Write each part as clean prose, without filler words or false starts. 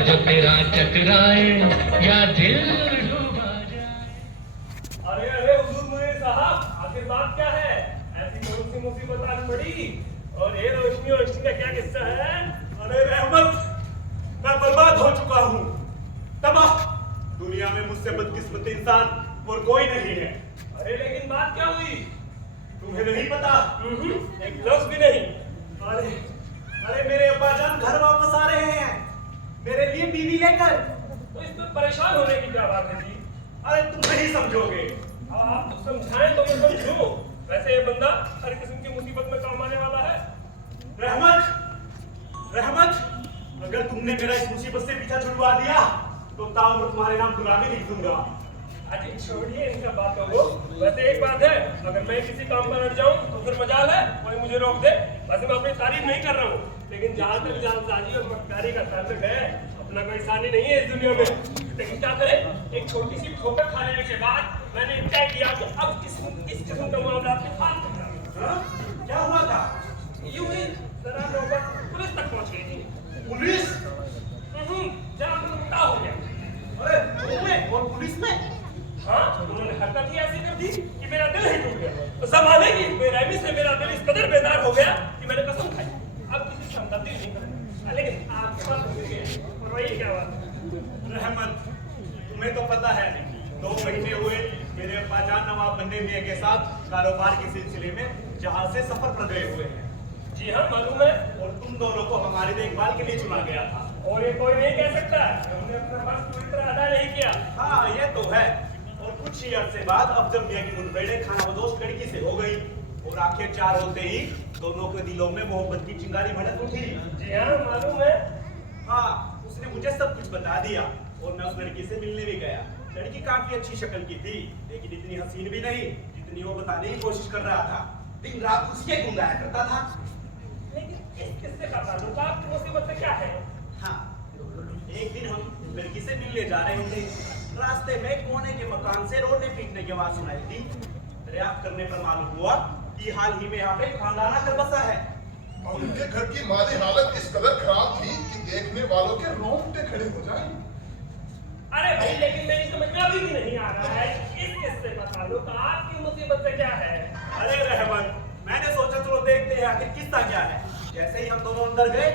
जो तेरा टकराए या दिल डूबा जाए। अरे अरे हुजूर मुनीर साहब, आखिर बात क्या है? ऐसी कौन सी मुसीबत आज पड़ी? और ये रोशनी रोशनी का क्या किस्सा है? अरे रहमत, मैं बर्बाद हो चुका हूँ, तबाह। दुनिया में मुझसे बदकिस्मत इंसान और कोई नहीं है। अरे लेकिन बात क्या हुई? तुम्हें नहीं पता? एक लफ्ज भी नहीं। अरे अरे मेरे अब्बाजान घर वापस आ रहे हैं मेरे लिए बीवी लेकर। तो इसमें परेशान होने की क्या बात है जी? अरे तुम नहीं समझोगे। अब आप तो समझाएं तो मैं समझूं। वैसे ये बंदा हर किस्म की मुसीबत में काम आने वाला है। रहमत, रहमत, अगर तुमने मेरा इस मुसीबत से पीछा छुड़वा दिया तो ताउम्र तुम्हारे नाम गुलामी लिख दूंगा। अजी छोड़िए इनका बातों को। वैसे एक बात है, अगर मैं किसी काम पर अड़ जाऊं तो फिर मजाल है कोई मुझे रोक दे। वैसे मैं अपनी तारीफ नहीं कर रहा हूँ, लेकिन जहां तक जालसाजी और मक्कारी का ताल्लुक है, अपना कोई सानी नहीं है इस दुनिया में। लेकिन क्या करें, एक छोटी सी ठोकर खाने के बाद मैंने तय किया कि अब इस किस्म का मामला के साथ क्या हुआ था? यूं ही जरा नौबत पुलिस तक पहुंच गई थी। पुलिस? जरा उल्टा हो गया। अरे तुम्हें और पुलिस में? हाँ, उन्होंने हरकत ही ऐसी कर दी कि मेरा दिल ही टूट गया। जमाने की बेरहमी से मेरा दिल इस कदर बेदार हो गया कि मैंने कसम खाई अब किसी से हमदर्दी नहीं करूंगा। लेकिन आपके पास हो गए और वही क्या बात है? रहमत, तुम्हें तो पता है 2 महीने हुए मेरे अब्बाजान नवाब बंदे मियां के साथ कारोबार के सिलसिले में जहाज से सफर पर गए हुए हैं। जी हाँ मालूम है। और तुम दोनों को हमारी देखभाल के लिए चुना गया था। और ये कोई नहीं कह सकता कि हमने अपना फर्ज पूरी तरह अदा नहीं किया। हाँ ये तो है। और कुछ ही अरसे बाद अफजल मियां की मुठभेड़ खानाबदोश लड़की से हो गई और आखिर 4 होते ही दोनों के दिलों में मोहब्बत की चिंगारी भड़क उठी। जी हाँ मालूम है। हाँ, उसने मुझे सब कुछ बता दिया और मैं उस लड़की से मिलने भी गया। लड़की काफी अच्छी शक्ल की थी, लेकिन इतनी हसीन भी नहीं जितनी वो बताने की कोशिश कर रहा था। दिन रात उसके गुंगाया करता था। लेकिन इस किस्से का ताल्लुक आपकी मुसीबत से क्या है? हाँ, एक दिन हम लड़की से मिलने जा रहे थे। रास्ते में कोने के मकान से रोने पीटने की आवाज सुनाई दी। दरियाफ्त करने पर मालूम हुआ कि हाल ही में यहाँ पे खानदान आकर बसा है। और उनके घर की माली हालत इस कदर खराब थी कि देखने वालों के रोंगटे खड़े हो जाएं। अरे भाई, लेकिन मेरी समझ में अभी भी नहीं आ रहा है इस किस्से का ताल्लुक आपकी मुसीबत से क्या है? अरे रहमत, मैंने सोचा चलो देखते हैं आखिर किस्सा क्या है। जैसे ही हम दोनों अंदर गए,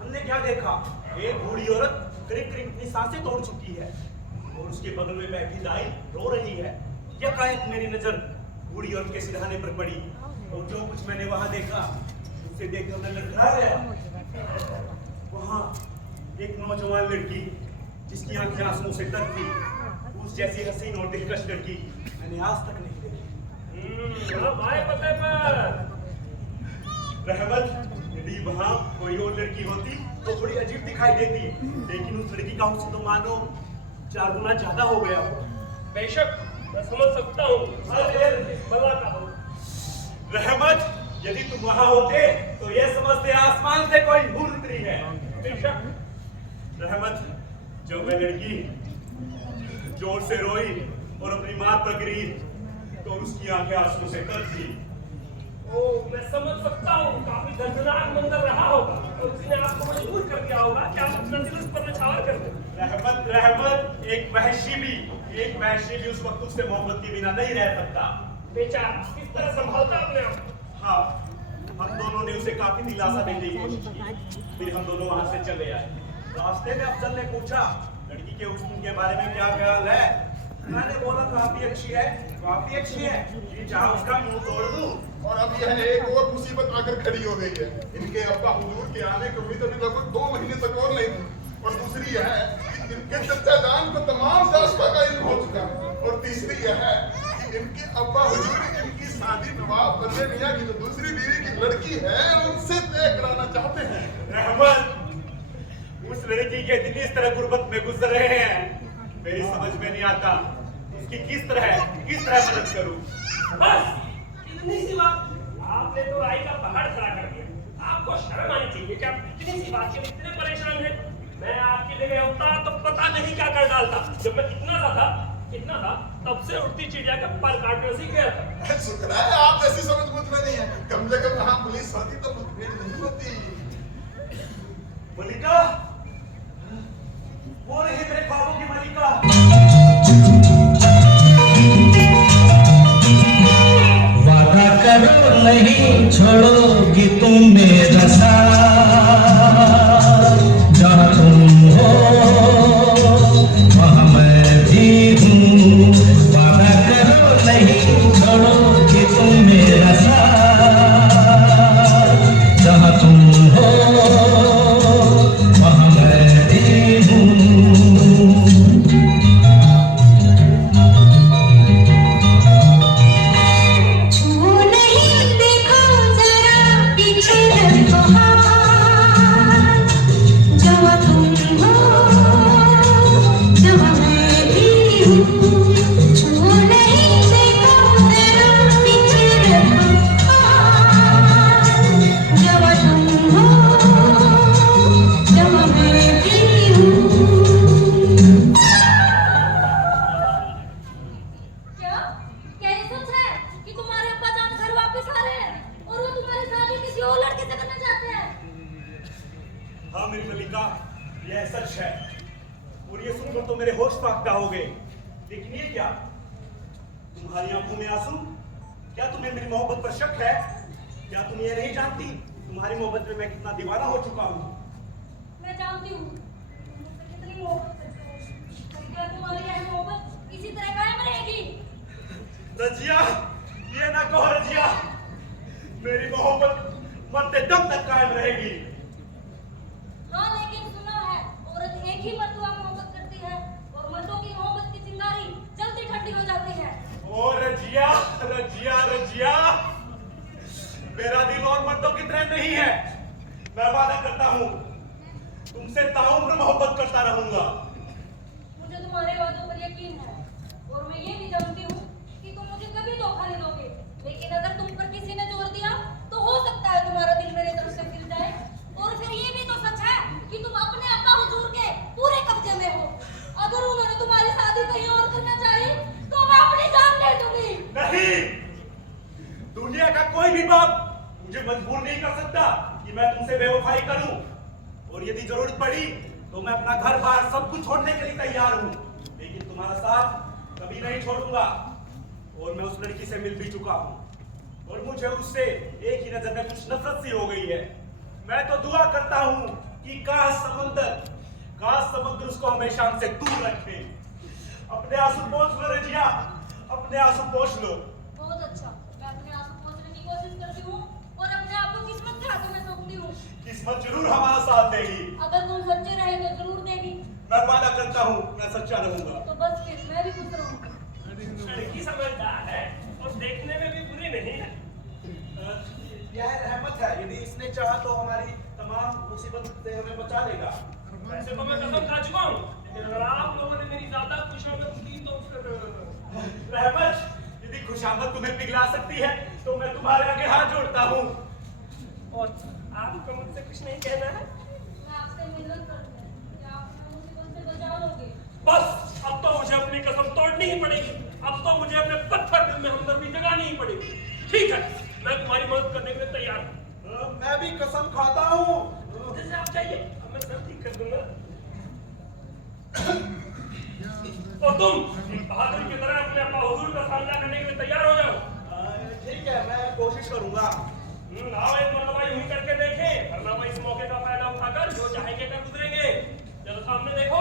हमने क्या देखा, एक बूढ़ी औरत करीब करीब अपनी सांसें तोड़ चुकी है और उसके बगल में बैठी दाई रो रही है। यकायक मेरी नजर बूढ़ी औरत के सिरहाने पर पड़ी और जो कुछ मैंने वहां देखा उसे देखकर मैं लड़खड़ा गया। वहां एक नौजवान लड़की जिसकी आंखें आंसुओं से तर थी, उस जैसी हसीन और दिलकश लड़की मैंने आज तक नहीं देखी। हमारे पते पर रहमत, यदि वहां कोई और लड़की होती तो थोड़ी अजीब दिखाई देती, लेकिन उस लड़की का हुस्न तो मानो 4 गुना ज्यादा हो गया। बेशक मैं समझ सकता हूँ बला का हो। रहमत, यदि तुम वहां होते तो ये समझते आसमान से कोई धूल उतरी है। बेशक रहमत, जब वह लड़की जोर से रोई और अपनी मां पर गिरी तो उसकी आंखें आंसू से तर थी। ओ, मैं समझ सकता हूँ, काफी दर्दनाक मंजर रहा होगा और उसने आपको मजबूर कर दिया होगा कि आप अपना दिल उस पर निछावर कर दें। रहमत, रहमत, एक वहशी भी उस वक्त उससे मोहब्बत के बिना नहीं रह सकता। बेचारा किस तरह संभालता अपने आप? हाँ, हम दोनों ने उसे काफी दिलासा देने की कोशिश की। फिर हम दोनों वहां से चले आए। रास्ते में अफजल ने पूछा, लड़की के हुस्न के बारे में क्या ख्याल है? मैंने बोला काफी अच्छी है, काफी अच्छी है, जी चाहे उसका मुंह तोड़ दूं। और अब यह एक और मुसीबत आकर खड़ी हो गई है। इनके अब्बा हुजूर के आने की उम्मीद अभी लगभग 2 महीने तक और नहीं थी। और दूसरी यह है कि इनके चचा जान को तमाम दास्ता का इल्म हो चुका है। और तीसरी यह है कि इनके अब्बा हुजूर इनकी शादी नवाब बंदे मियां की जो दूसरी बीवी की लड़की है उनसे तय कराना चाहते हैं। रहमत, उस लड़की के दिन इस तरह गुर्बत में गुजर रहे हैं, मेरी समझ में नहीं आता उसकी किस तरह मदद करूं। बस इतनी सी बात, आपने तो राय का पहाड़ खड़ा कर दिया। आपको शर्म आनी चाहिए कि आप इतनी सी बात के लिए इतने परेशान हैं। मैं आपके लिए होता तो पता नहीं क्या कर डालता। जब मैं इतना था तब से उड़ती चिड़िया का पर काटना सीख गया था। शुक्र है आप जैसी समझ मुझ में नहीं है। कम से कम वहां पुलिस होती तो मुठभेड़ नहीं होती। मलिका, नहीं छोड़ोगी तुम मेरा साथ, जहाँ तुम हो वहाँ मैं भी हूँ, वादा करो नहीं छोड़ोगी तुम मेरा साथ, जहाँ तुम हो वहाँ मैं भी हूँ। छू नहीं देखो जरा पीछे रखो हाथ, जहाँ तुम हो जहाँ मैं भी हूँ। छू नहीं देखो जरा पीछे रखो हाथ, जहाँ तुम हो जहाँ मैं भी हूँ। क्या क्या ये सच है कि तुम्हारे अब्बा जान घर वापस आ रहे हैं और वो तुम्हारी शादी किसी और लड़के से करना चाहते हैं? हाँ मेरी मलिका, यह सच है। और ये सुनकर तो मेरे होश फाख्ता हो गए। लेकिन ये क्या, तुम्हारी आंखों में आंसू? क्या तुम्हें मेरी मोहब्बत पर शक है? क्या तुम ये नहीं जानती तुम्हारी मोहब्बत में मैं कितना दीवाना हो चुका हूँ? मैं जानती हूँ तुम मुझसे कितनी मोहब्बत करते हो, और क्या तुम्हारी यह मोहब्बत इसी तरह कायम रहेगी? रजिया, ये ना कहो रजिया, मेरी मोहब्बत मरते दम तक कायम रहेगी। हाँ, लेकिन सुना है औरत एक ही मर्तबा मोहब्बत करती है और मर्दों की मोहब्बत की चिंगारी जल्दी ठंडी हो जाती है। ओ रजिया, रजिया, रजिया, मेरा दिल और मर्दों की तरह नहीं है। मैं वादा करता हूँ तुमसे ताउम्र मोहब्बत करता रहूंगा। मुझे तुम्हारे वादों पर यकीन है और मैं ये भी जानती हूँ कि तुम मुझे कभी धोखा नहीं दोगे। लेकिन अगर तुम पर किसी ने जोर दिया तो हो सकता है तुम्हारा दिल मेरी तरफ से फिर जाए। और फिर ये भी तो सच है कि तुम अपने अब्बा हुजूर के पूरे कब्जे में हो। अगर उन्होंने तुम्हारी शादी कहीं और करना चाही तो मैं अपनी जान दे दूंगी। नहीं, दुनिया का कोई भी बाप मुझे मजबूर नहीं कर सकता कि मैं तुमसे बेवफाई करूं। और यदि जरूरत पड़ी तो मैं अपना घर बार सब कुछ छोड़ने के लिए तैयार हूं, लेकिन तुम्हारा साथ कभी नहीं छोड़ूंगा। और मैं उस लड़की से मिल भी चुका हूं और मुझे उससे एक ही नजर में कुछ नफरत सी हो गई है। मैं तो दुआ करता हूं कि काश समुद्र उसको हमेशा हमसे दूर रखे। अपने आंसू पोंछ लो रजिया, अपने आंसू पोंछ लो। बहुत अच्छा, मैं अपने आंसू पोंछने की कोशिश करती हूँ और अपने आप को किस्मत के हाथों में सौंपती हूँ। किस्मत जरूर हमारा साथ देगी। अगर तुम सच्चे रहे तो जरूर देगी। मैं वादा करता हूँ मैं सच्चा रहूंगा। तो बस फिर मैं भी खुश रहूंगी। लड़की समझदार है और देखने में भी बुरी नहीं है। यह रहमत है, यदि इसने चाहा तो हमारी तमाम मुसीबत से हमें बचा लेगा। वैसे तो मैं कसम खा चुका हूँ, लेकिन अगर आप लोगों ने मेरी ज्यादा खुशामद की तो फिर रहमत, यदि खुशामद तुम्हें पिघला सकती है तो मैं तुम्हारे आगे हाथ जोड़ता हूँ। और आपको मुझसे कुछ नहीं कहना है? मैं आपसे मिलना करती हूँ कि आप हमें मुसीबत से बचा लोगे। बस अब तो मुझे अपनी कसम तोड़नी ही पड़ेगी। अब तो मुझे अपने पत्थर दिल में हमदर्दी जगानी ही पड़ेगी। ठीक है, मैं तुम्हारी मदद करने के लिए तैयार हूँ। मैं भी कसम खाता हूँ। जैसे आप चाहिए अब मैं सब ठीक कर दूंगा। और तुम एक बहादुर की तरह अपने अब्बा हुजूर का सामना करने के लिए तैयार हो जाओ। ठीक है, मैं कोशिश करूंगा। आओ एक मरतबा यूं ही करके देखें, वरना मैं इस मौके का फायदा उठाकर जो चाहेंगे कर गुजरेंगे। चलो सामने देखो,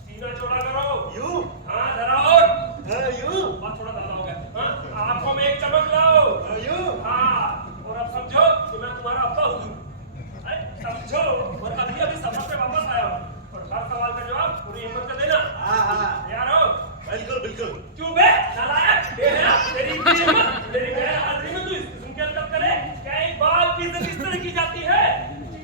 सीना चौड़ा करो। यूं? हाँ, जरा और। यूं? बात थोड़ा ज्यादा हो गया। हाँ, आंखों में एक चमक लाओ। यूं? हाँ, और अब समझो कि मैं तुम्हारा अब्बा हुजूर। अरे समझो, और अभी सफर से वापस आया हूँ और हर सवाल का जवाब पूरी हिम्मत से देना। हाँ, तैयार हो? बिल्कुल बिल्कुल। क्यों बे नालायक? तेरी हिम्मत, तेरी गैर हाजिरी में तू इस किस्म की हरकत करे? क्या एक बाप की इज्जत इस तरह की जाती है?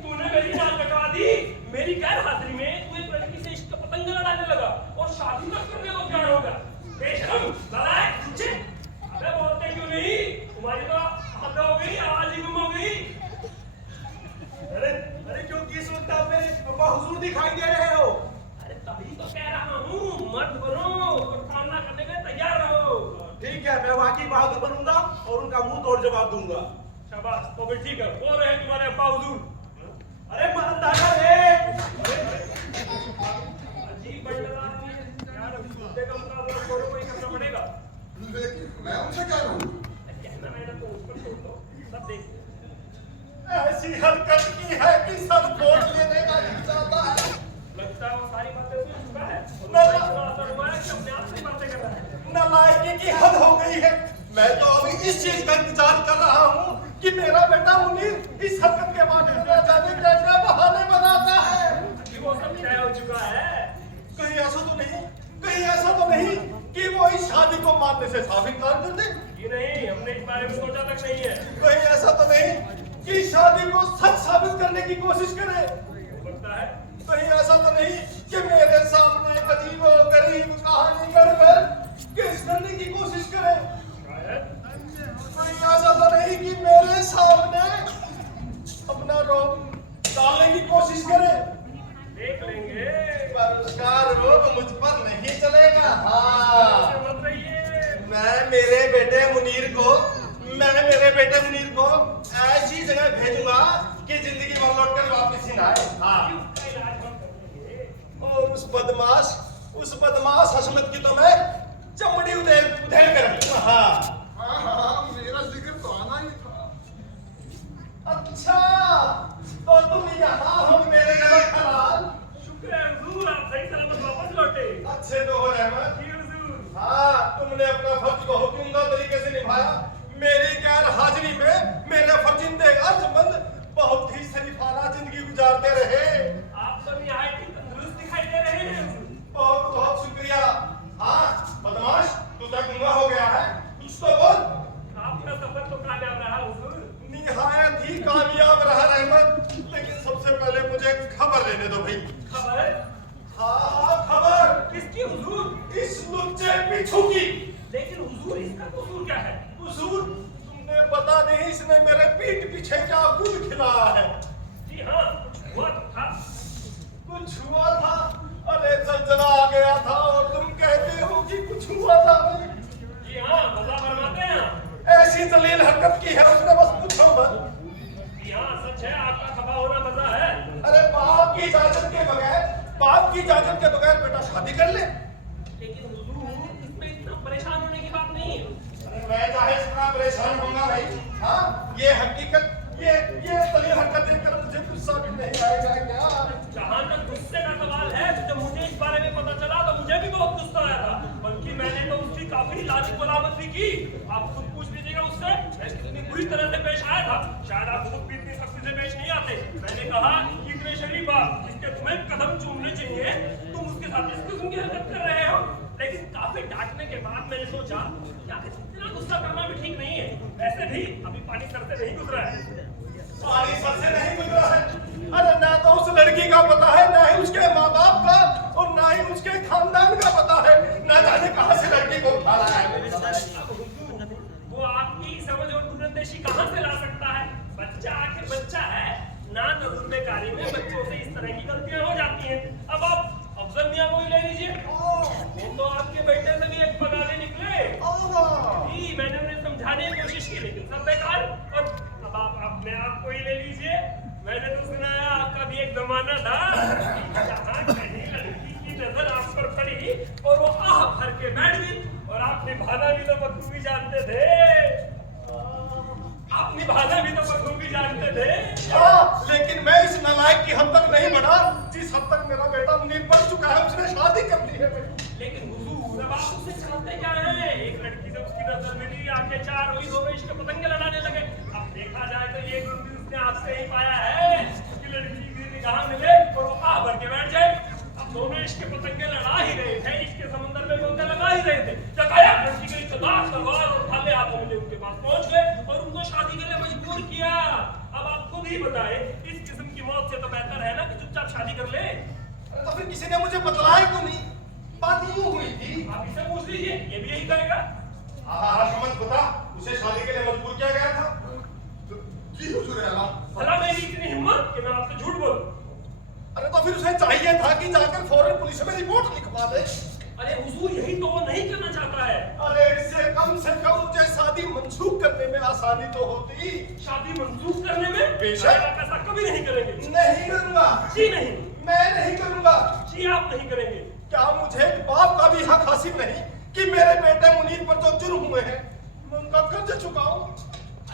तूने मेरी जान कटवा दी। मेरी गैर हाजिरी में तू एक लड़की से इश्क का पतंग लड़ाने लगा और शादी मत करने को क्या होगा? बेशरम, नालायक, तुझे अबे बोलते क्यों नहीं? तुम्हारी तो हद हो गई, आवाज ही गुम हो गई। अरे अरे क्यों किस वक्त आप मेरे अब्बा हुजूर दिखाई दे रहे हो? अरे तभी तो कह रहा हूँ, मर्द बनो और सामना करने के लिए तैयार रहो। ठीक है, मैं वाकई बहादुर बनूंगा और उनका मुंह तोड़ जवाब दूंगा। शाबाश, तो फिर ठीक है। बोल रहे हैं तुम्हारे अब्बा हुजूर। अरे मरदाना रे! अजीब बंडल आदमी है यार, कुत्ते का मुकाबला छोड़ो, कोई करना पड़ेगा। लेकिन मैं उनसे क्या कहूँ? कहना मैंने तो ऊपर छोड़ दो, सब देख ऐसी हरकत की है कि सर फोड़ लेने का जी चाहता है। लगता है वो सारी बातें सुन चुका है। नहीं। इतना असर हुआ है कि अपने आप से बातें कर रहा है। नालायकी की हद हो गई है। मैं तो अभी इस चीज का इंतजार कर रहा हूँ कि मेरा बेटा मुनीर इस हरकत के बारे में न जाने क्या बहाने बनाता है। कि वो सब तय हो चुका है। कहीं ऐसा तो नहीं कि वो इस शादी को मानने से साफ इनकार कर दे। ये नहीं, हमने इस बारे में सोचा तक नहीं है। कहीं ऐसा तो नहीं कि इस शादी को सच साबित करने की कोशिश करे। लगता है कहीं ऐसा तो नहीं कि मेरे सामने एक अजीबो गरीब कहानी गढ़कर केस करने की कोशिश करे। शायद कहीं ऐसा तो नहीं कि मेरे सामने अपना रोग डालने की कोशिश करे। देख लेंगे। पर उसका रोग मुझ पर नहीं चलेगा। हाँ, मत रहिए। मैं मेरे बेटे मुनीर को ऐसी जगह भेजूंगा कि जिंदगी भर लौट कर वापस ही ना आए। हाँ, उसका इलाज हम कर लेंगे। और उस बदमाश हसमत की तो मैं चमड़ी उधेड़ कर दूंगा। हाँ, हाँ, मेरा जिक्र तो आना ही था। अच्छा तो तुम यहाँ हो मेरे नमक हलाल। शुक्र है हुजूर, आप सही सलामत वापस लौटे। अच्छे तो हो रहमत। जी हुजूर। हाँ, तुमने अपना फर्ज को हुक्मदा तरीके से निभाया। मेरी गैर हाजिरी में मेरे फर्जिंदे अर्जमंद बहुत ही शरीफाना जिंदगी गुजारते रहे। आप तो निहायत ही तंदुरुस्त दिखाई दे रहे हैं हुजूर। बहुत बहुत शुक्रिया। हाँ, बदमाश तू तक गुंगा हो गया है, कुछ तो बोल। आपका सफर तो कामयाब रहा हुजूर। निहायत ही कामयाब रहा रहमत, लेकिन सबसे पहले मुझे खबर लेने दो भाई। खबर? हाँ, खबर किसकी हुजूर? इस लुच्चे पिछू की। लेकिन हुजूर इसका कसूर क्या है? हुजूर, तुमने पता नहीं इसने मेरे पीठ पीछे क्या गुल खिलाया है। जी हाँ, हुआ तो था। कुछ हुआ था? अरे जलजला आ गया था और तुम कहते हो कि कुछ हुआ था नहीं। जी हाँ, मजा फरमाते हैं आप। ऐसी जलील हरकत की है उसने, बस पूछो मत। जी हाँ, सच है, आपका खफा होना मजा है। अरे बाप की इजाजत के बगैर बेटा शादी कर ले। लेकिन हुजूर, इसमें इतना परेशान होने की बात नहीं है। मैं चाहे इतना परेशान होऊंगा भाई। हाँ, ये हकीकत, ये जलील हरकत देखकर मुझे गुस्सा भी नहीं आएगा क्या? जहाँ तक गुस्से का सवाल है, तो जब मुझे इस बारे में पता चला तो मुझे भी बहुत गुस्सा आया था। बल्कि मैंने तो उसकी काफी लाजिक मलामत भी की। आप खुद पूछ लीजिएगा उससे, मैं कितनी बुरी तरह से पेश आया था। शायद आप खुद भी इतनी सख्ती से पेश नहीं आते। मैंने कहा कि इतने शरीफ आप जिसके तुम्हें कदम चूमने चाहिए, तुम उसके साथ इस किस्म की हरकत कर रहे हो। लेकिन काफी डांटने के बाद मैंने सोचा या इतना गुस्सा करना भी ठीक नहीं है। वैसे भी अभी पानी सर से नहीं गुजरा है। पानी सर से नहीं गुजरा है। अरे ना तो उस लड़की का पता है, ना ही उसके माँ बाप का, और ना ही उसके खानदान का पता है। ना जाने कहां से लड़की को उठा लाया है। वो आपकी समझ और दूरंदेशी कहाँ से ला सकता है? बच्चा आखिर बच्चा है। ना तजुर्बेकारी में बच्चों से इस तरह की गलतियां हो जाती हैं। अब आप अफजल मियां को ही ले लीजिए। वो तो आपके बेटे से भी एक बगाने निकले। जी, मैंने उन्हें समझाने की कोशिश की, लेकिन सब बेकार। और अब आप अपने आप को ही ले लीजिए। मैंने तो सुना है आपका भी एक जमाना था जहाँ कहीं लड़की की नजर आप पर पड़ी और वो आह भर के बैठ गई, और आप निभाना भी तो बखूबी जानते थे। हाँ, लेकिन मैं इस नालायक की हद तक नहीं बढ़ा जिस हद तक मेरा बेटा मुनीर बढ़ चुका है। उसने शादी कर ली है। लेकिन हुजूर, अब आप उससे चाहते क्या हैं? एक लड़की से उसकी नजर मिली, आंखें चार हुई, दोनों इश्क के पतंगे लड़ाने लगे। अब देखा जाए तो ये गुण भी उसने आपसे ही पाया है कि लड़की की निगाह मिले और वो आह भर के बैठ जाए। अब दोनों इश्क के पतंगे लड़ा ही रहे थे, इश्क के समंदर में गोते लगा ही रहे थे। जकाया लड़की के इत्तेदार तलवार और भाले हाथों में उनके पास पहुंच गए और उनको शादी के लिए मजबूर किया। अब आप खुद ही बताएं, इस किस्म की मौत से तो बेहतर है ना कि चुपचाप शादी कर ले। तो फिर किसी ने मुझे बतलाया क्यों नहीं? बात यूं हुई थी। आप इसे पूछ लीजिए, ये भी यही कहेगा। हाँ, समझ बता, उसे शादी के लिए मजबूर किया गया था। जी हुजूर आला। भला मेरी इतनी हिम्मत कि मैं आपसे झूठ बोलूं? अरे तो फिर उसे चाहिए था कि जाकर फौरन पुलिस में रिपोर्ट लिखवा दे। अरे हुजूर, यही तो वो नहीं करना चाहता है। अरे इससे कम से कम मुझे शादी मंसूख करने में आसानी तो होती। शादी मंसूख करने में बेशक। आप ऐसा कभी नहीं करेंगे। नहीं करूंगा। जी नहीं। मैं नहीं करूंगा। जी आप नहीं करेंगे। क्या मुझे एक बाप का भी हक हासिल नहीं कि मेरे बेटे मुनीर पर जो जुर्म हुए हैं मैं उनका कर्ज चुकाऊं?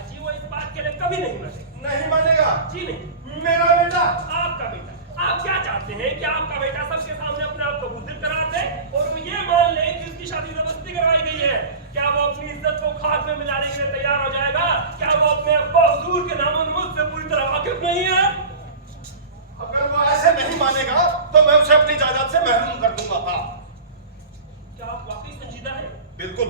अजी वो इस बात के लिए कभी नहीं मरे। नहीं मानेगा। जी नहीं। मेरा बेटा। आपका बेटा। आप क्या चाहते हैं कि आपका बेटा सबके सामने अपने आप को बुज़दिल करार दे और वो ये मान ले कि उसकी शादी जबरदस्ती करवाई गई है? क्या वो अपनी इज्जत को खाक में मिलाने के लिए तैयार हो जाएगा? क्या वो अपने अब्बा हुजूर के नाम से पूरी तरह वाकिफ नहीं है? अगर वो ऐसे नहीं मानेगा तो मैं उसे अपनी जायदाद से महरूम कर दूंगा। हाँ। क्या आप वाकई संजीदा हैं? बिल्कुल।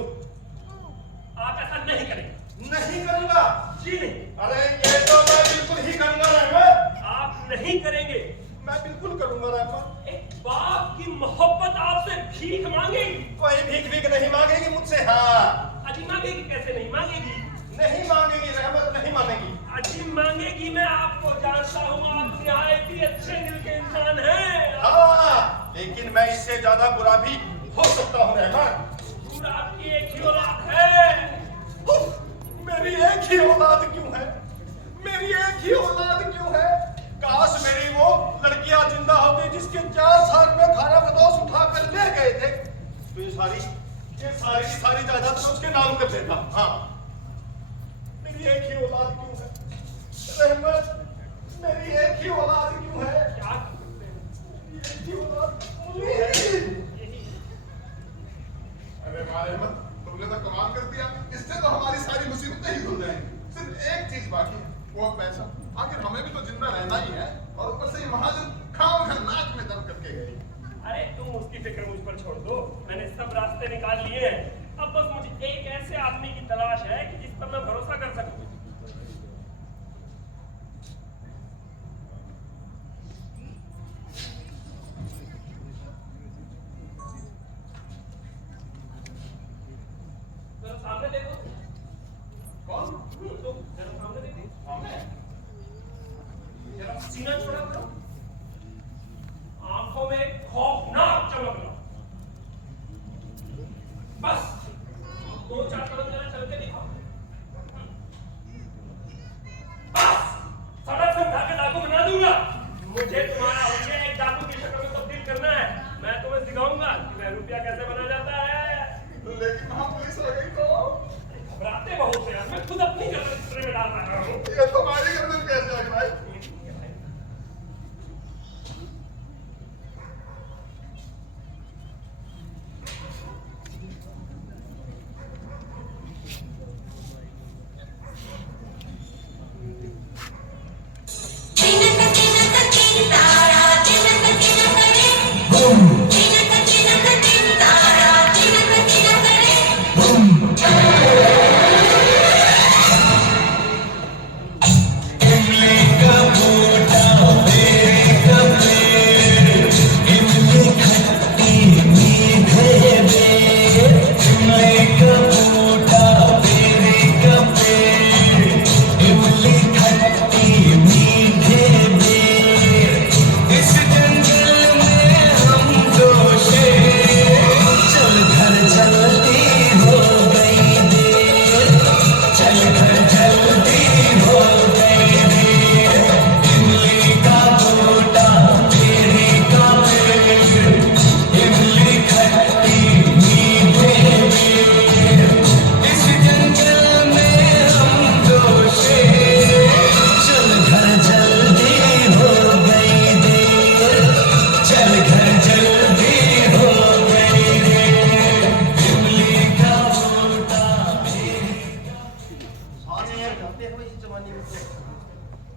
आप ऐसा नहीं करेंगे? नहीं करूंगा। जी नहीं। अरे ये तो मैं बिल्कुल ही करूंगा रहमत। आप नहीं करेंगे? मैं बिल्कुल करूंगा रहमत। एक बाप की मोहब्बत आपसे भीख मांगेगी? कोई भीख नहीं मांगेगी मुझसे। हाँ। अजी मांगेगी कैसे नहीं मांगेगी? नहीं मांगेगी रहमत, नहीं मांगेगी। अजी मांगेगी। मैं आपको जानता हूँ, आप निहायत ही अच्छे दिल के इंसान हैं। हाँ, लेकिन मैं इससे ज्यादा बुरा भी हो सकता हूँ रहमत। पूरा आपकी एक ही औलाद है। मेरी एक ही औलाद क्यों है? मेरी एक ही औलाद क्यों है? काश मेरी वो लड़कियां जिंदा होती जिसके 4 साल में खाना बदोश उठा कर ले गए थे, तो ये सारी की सारी जायदाद मैं उसके नाम कर देता। हाँ। मेरी एक ही औलाद क्यों है रहमत? मेरी एक ही औलाद क्यों है? क्या कर सकते हैं? मेरी एक ही औलाद मुझे है। अरे वाह रहमत, तुमने तो कमाल कर दिया। इससे तो हमारी सारी मुसीबतें ही धुल जाएंगी। सिर्फ एक चीज बाकी है, वो पैसा। आखिर हमें भी तो जिंदा रहना ही है, और ऊपर से ये महाजन खाम खा नाक में दर्द करके गई। अरे तुम उसकी फिक्र मुझ पर छोड़ दो, मैंने सब रास्ते निकाल लिए हैं। अब बस मुझे एक ऐसे आदमी की तलाश है कि जिस पर मैं भरोसा कर सकूं। जरा सामने देखो। कौन? तो जरा सामने देखो। जरा सीना छोड़ा करो, आंखों में खौफनाक चमक लो। बस 2-4 कदम जरा चल के दिखाओ। बस सड़क से उठा के डाकू बना दूंगा। मुझे तुम्हारा हुलिया एक डाकू की शक्ल में तब्दील करना है। मैं तुम्हें सिखाऊंगा कि वह रुपया कैसे बना जाता है। लेकिन वहां पुलिस आ गई तो? घबराते बहुत हैं, मैं खुद अपनी गर्दन खतरे में डाल रहा हूँ। ये तो हमारी गर्दन कैसे आ गई भाई?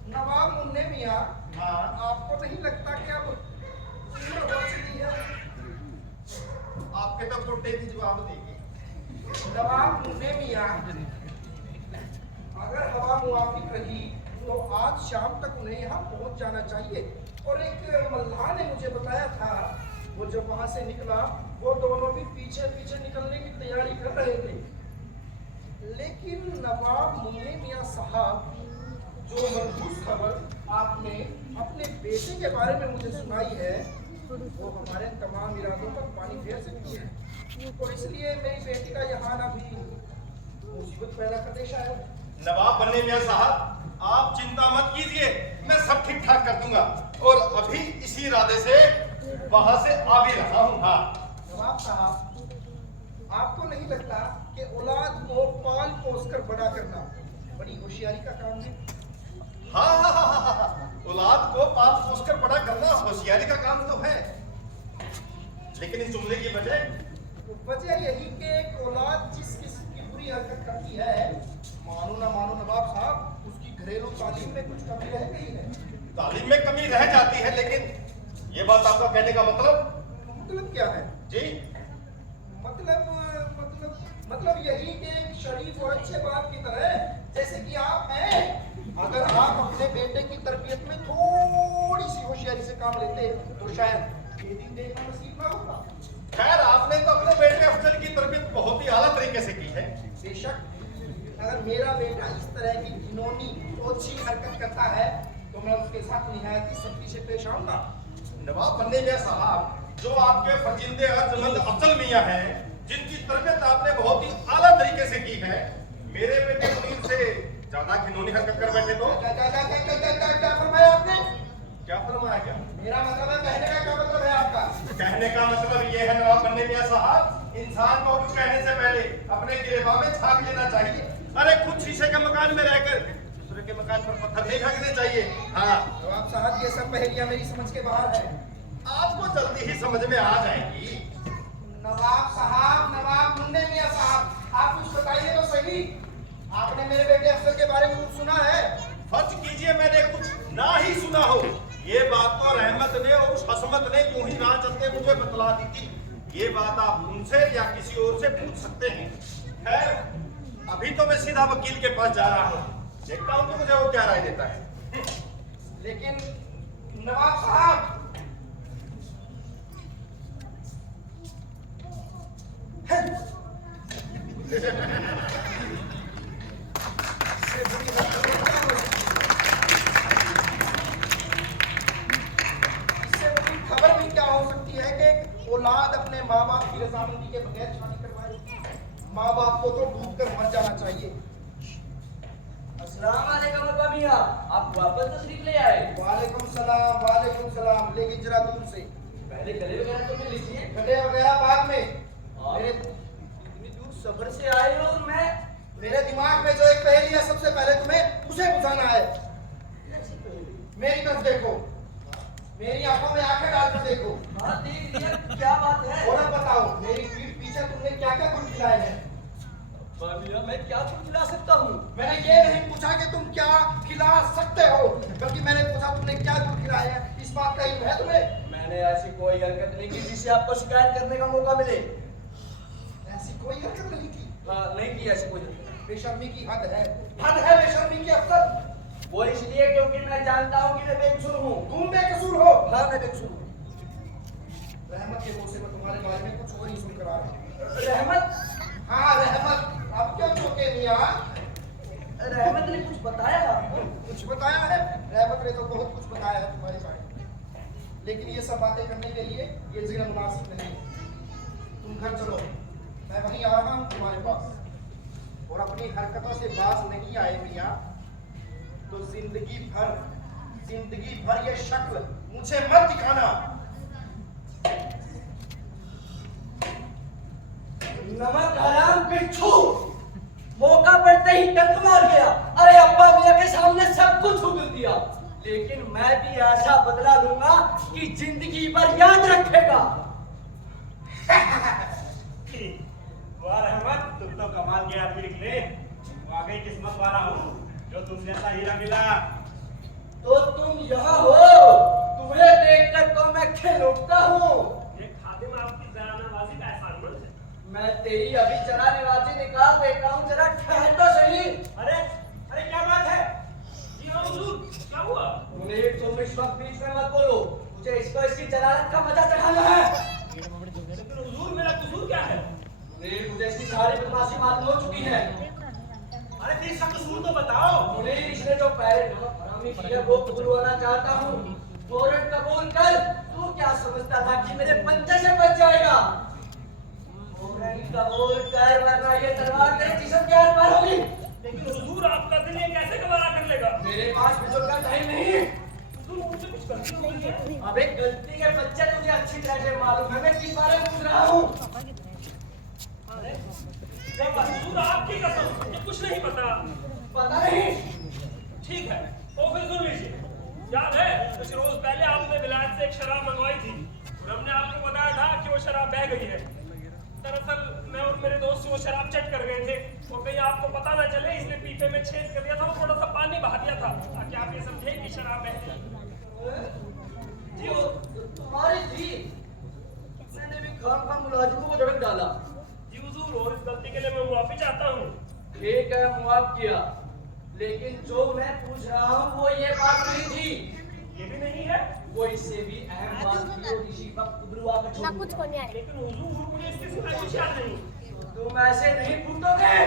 नवाब मुन्ने मियां, आपको नहीं लगता कि अब उम्र हो चुकी है? आपके तो गुड्डे भी जवाब देंगे। नवाब मुन्ने मियां, अगर हवा मुआफिक रही तो आज शाम तक उन्हें यहाँ पहुँच जाना चाहिए। और एक मल्लाह ने मुझे बताया था, वो जब वहाँ से निकला वो दोनों भी पीछे पीछे निकलने की तैयारी कर रहे थे। लेकिन नवाब मुन्ने मियां साहब, जो मनहूस खबर आपने अपने बेटे के बारे में मुझे सुनाई है, वो हमारे तमाम इरादों पर पानी फेर सकती है। और इसलिए मेरी बेटी का यहाँ आना भी मुसीबत पैदा कर दे शायद। नवाब मुन्ने मियां साहब, आप चिंता मत कीजिए, मैं सब ठीक ठाक कर दूंगा। और अभी इसी इरादे से वहां से आ भी रहा हूँ। हाँ। नवाब साहब, आपको नहीं लगता कि औलाद को पाल पोस कर बड़ा करना बड़ी होशियारी का काम है? हाँ, औलाद को पाल पोस कर बड़ा करना होशियारी का काम तो है, लेकिन इस जुमले की वजह यही कि एक औलाद जिस किस्म की बुरी हरकत करती है, मानो ना मानो नवाब साहब, उसकी घरेलू तालीम में कुछ कमी रह गई है। तालीम में कमी रह जाती है, लेकिन ये बात आपका कहने का मतलब क्या है जी? मतलब यही कि एक शरीफ और अच्छे बाप की तरह, जैसे कि आप हैं, अगर आप अपने बेटे की तरबियत में थोड़ी सी होशियारी से काम लेते तो शायद ये दिन देखना नसीब ना होगा। खैर, आपने तो अपने बेटे अफजल की तरबियत बहुत ही आला तरीके से की है। बेशक, अगर मेरा बेटा इस तरह की घिनौनी ओछी हरकत करता है तो मैं उसके साथ निहायत ही सख्ती से पेश आऊंगा। नवाब बनने में साहब, जो आपके फर्जिंदे अर्जमंद अफजल मियां हैं, जिनकी तरबियत आपने बहुत ही आला तरीके से की है, मेरे बेटे मुनीर से ज्यादा घिनौनी हरकत कर बैठे तो क्या फरमाया आपने? क्या फरमाया? क्या मेरा मतलब है, कहने का क्या मतलब है आपका? कहने का मतलब ये है नवाब बनने में साहब, इंसान को कुछ कहने से पहले अपने गिरेबान में झांक लेना चाहिए। अरे खुद शीशे के मकान में रहकर दूसरे के मकान पर पत्थर नहीं फेंकने चाहिए। हाँ नवाब साहब, ये सब पहेलियां मेरी समझ के बाहर है। आपको जल्दी ही समझ में आ जाएगी। नवाब साहब, नवाब मुन्ने मियां साहब, आप कुछ बताइए तो सही। आपने मेरे बेटे अफजल के बारे में कुछ सुना है? फर्ज कीजिए मैंने कुछ ना ही सुना हो। ये बात तो रहमत ने और उस हसमत ने यूं ही राह चलते मुझे बतला दी थी। ये बात आप उनसे या किसी और से पूछ सकते हैं। खैर, अभी तो मैं सीधा वकील के पास जा रहा हूँ, देखता हूँ कि मुझे वो क्या राय देता है। लेकिन नवाब साहब, खबर भी क्या हो सकती है कि एक औलाद अपने माँ बाप की रजामंदी के बगैर शादी करवाए। माँ बाप को तो डूब कर मर जाना चाहिए। अस्सलाम वालेकुम अब्बा मियां, आप वापस तशरीफ ले आए। वालेकुम सलाम, लेकिन जरा दूर से। पहले गले वगैरह तो मिल लीजिए। गले वगैरह बाद में। मेरे इतनी दूर सफर से आए हो और मैं मेरे दिमाग में जो एक पहेली है, सबसे पहले तुम्हें उसे बुझाना है। मेरी तरफ देखो, मेरी आंखों में आंखें डालकर देखो। हाँ देख लिया, क्या बात है? और अब बताओ, मेरी पीठ पीछे तुमने क्या क्या गुल खिलाए हैं? अब्बा मियां, मैं क्या कुछ खिला सकता हूँ? मैंने ये नहीं पूछा कि तुम क्या खिला सकते हो, बल्कि मैंने पूछा तुमने क्या गुल खिलाए हैं। इस बात का इल्म है तुम्हें? मैंने ऐसी कोई हरकत नहीं की जिससे आपको शिकायत करने का मौका मिले। ऐसी कोई हरकत नहीं की। हाँ, नहीं की ऐसी कोई हरकत। बेशर्मी की हद है बेशर्मी की अफसर। वो इसलिए क्योंकि मैं जानता हूँ कि मैं बेकसूर हूँ। तुम बेकसूर हो? हाँ, मैं बेकसूर हूँ। रहमत के मुंह से मैं तुम्हारे बारे में कुछ और ही सुनकर आ रहा हूँ। रहमत? हाँ रहमत, अब क्यों चौंके मियां? रहमत ने कुछ बताया आपको? कुछ बताया है? रहमत ने तो बहुत कुछ बताया है तुम्हारे बारे में, लेकिन ये सब बातें करने के लिए ये जगह मुनासिब नहीं है। तुम घर चलो, मैं वहीं आ रहा हूँ तुम्हारे पास। और अपनी हरकतों से बाज नहीं आए मियां तो जिंदगी भर ये शक्ल मुझे मत दिखाना। नमक हराम बिच्छू, मौका पड़ते ही टक मार गया। अरे अब्बा मियां के सामने सब कुछ उगल दिया, लेकिन मैं भी ऐसा बदला लूंगा कि जिंदगी भर याद रखेगा। वाह रहमत, तुम तो कमाल के आदमी निकले। वाकई किस्मत वाला हूँ जो तुम जैसा हीरा मिला। तो तुम यहाँ हो, तुम्हें देखकर तो मैं खिल उठता हूँ। ये खादिम आपकी जरानाबाजी का एहसान मंद है। मैं तेरी अभी जरानाबाजी निकाल देता हूँ, जरा ठहर तो सही। अरे क्या बात है? जी हाँ हुजूर, क्या हुआ? तुम इस वक्त बीच में मत बोलो, मुझे इसकी जलालत का मजा चढ़ाना है। लेकिन हुजूर, मेरा कसूर क्या है? मुझे इसकी सारी बदमाशी मालूम हो चुकी है। अरे फिर इसका कसूर तो बताओ। इसने जो पहले नमक हरामी किया वो कबूलवाना चाहता हूँ। फौरन कबूल कर। तू क्या समझता था कि मेरे पंजे से बच जाएगा? फौरन कबूल कर, वरना ये तलवार तेरे जिस्म के आर पार होगी। लेकिन हुजूर, आपका दिल ये कैसे गवारा कर लेगा? मेरे पास बिजुल का टाइम नहीं। हुजूर, मुझसे कुछ गलती हो गई है। अबे गलती के बच्चे तुझे अच्छी तरह से मालूम है मैं किस बारे में पूछ रहा हूँ। हुजूर, आपकी कसम, मुझे कुछ नहीं पता। पता नहीं? ठीक है, तो फिर सुन लीजिए, याद है कुछ रोज पहले आपने विलायत से एक शराब मंगवाई थी और हमने आपको बताया था कि वो शराब बह गई है। दरअसल मैं और मेरे दोस्त वो शराब चट कर गए थे और कहीं आपको पता ना चले इसलिए पीपे में छेद कर दिया था और थोड़ा सा पानी बहा दिया था ताकि आप ये समझे कि शराब बह गई। जी वो तुम्हारी थी, मैंने भी खाम मुलाजिमों को झड़क डाला। जी हुजूर, और इस गलती के लिए मैं माफी चाहता हूँ। ठीक है, माफ किया, लेकिन जो मैं पूछ रहा हूँ वो ये बात नहीं थी। ये भी नहीं है, वो इससे भी अहम बात थी, वो किसी वक्त उबरू आकर छोड़ दी। लेकिन हुजूर मुझे इसके सिवा कुछ याद नहीं। तुम ऐसे नहीं फूटोगे।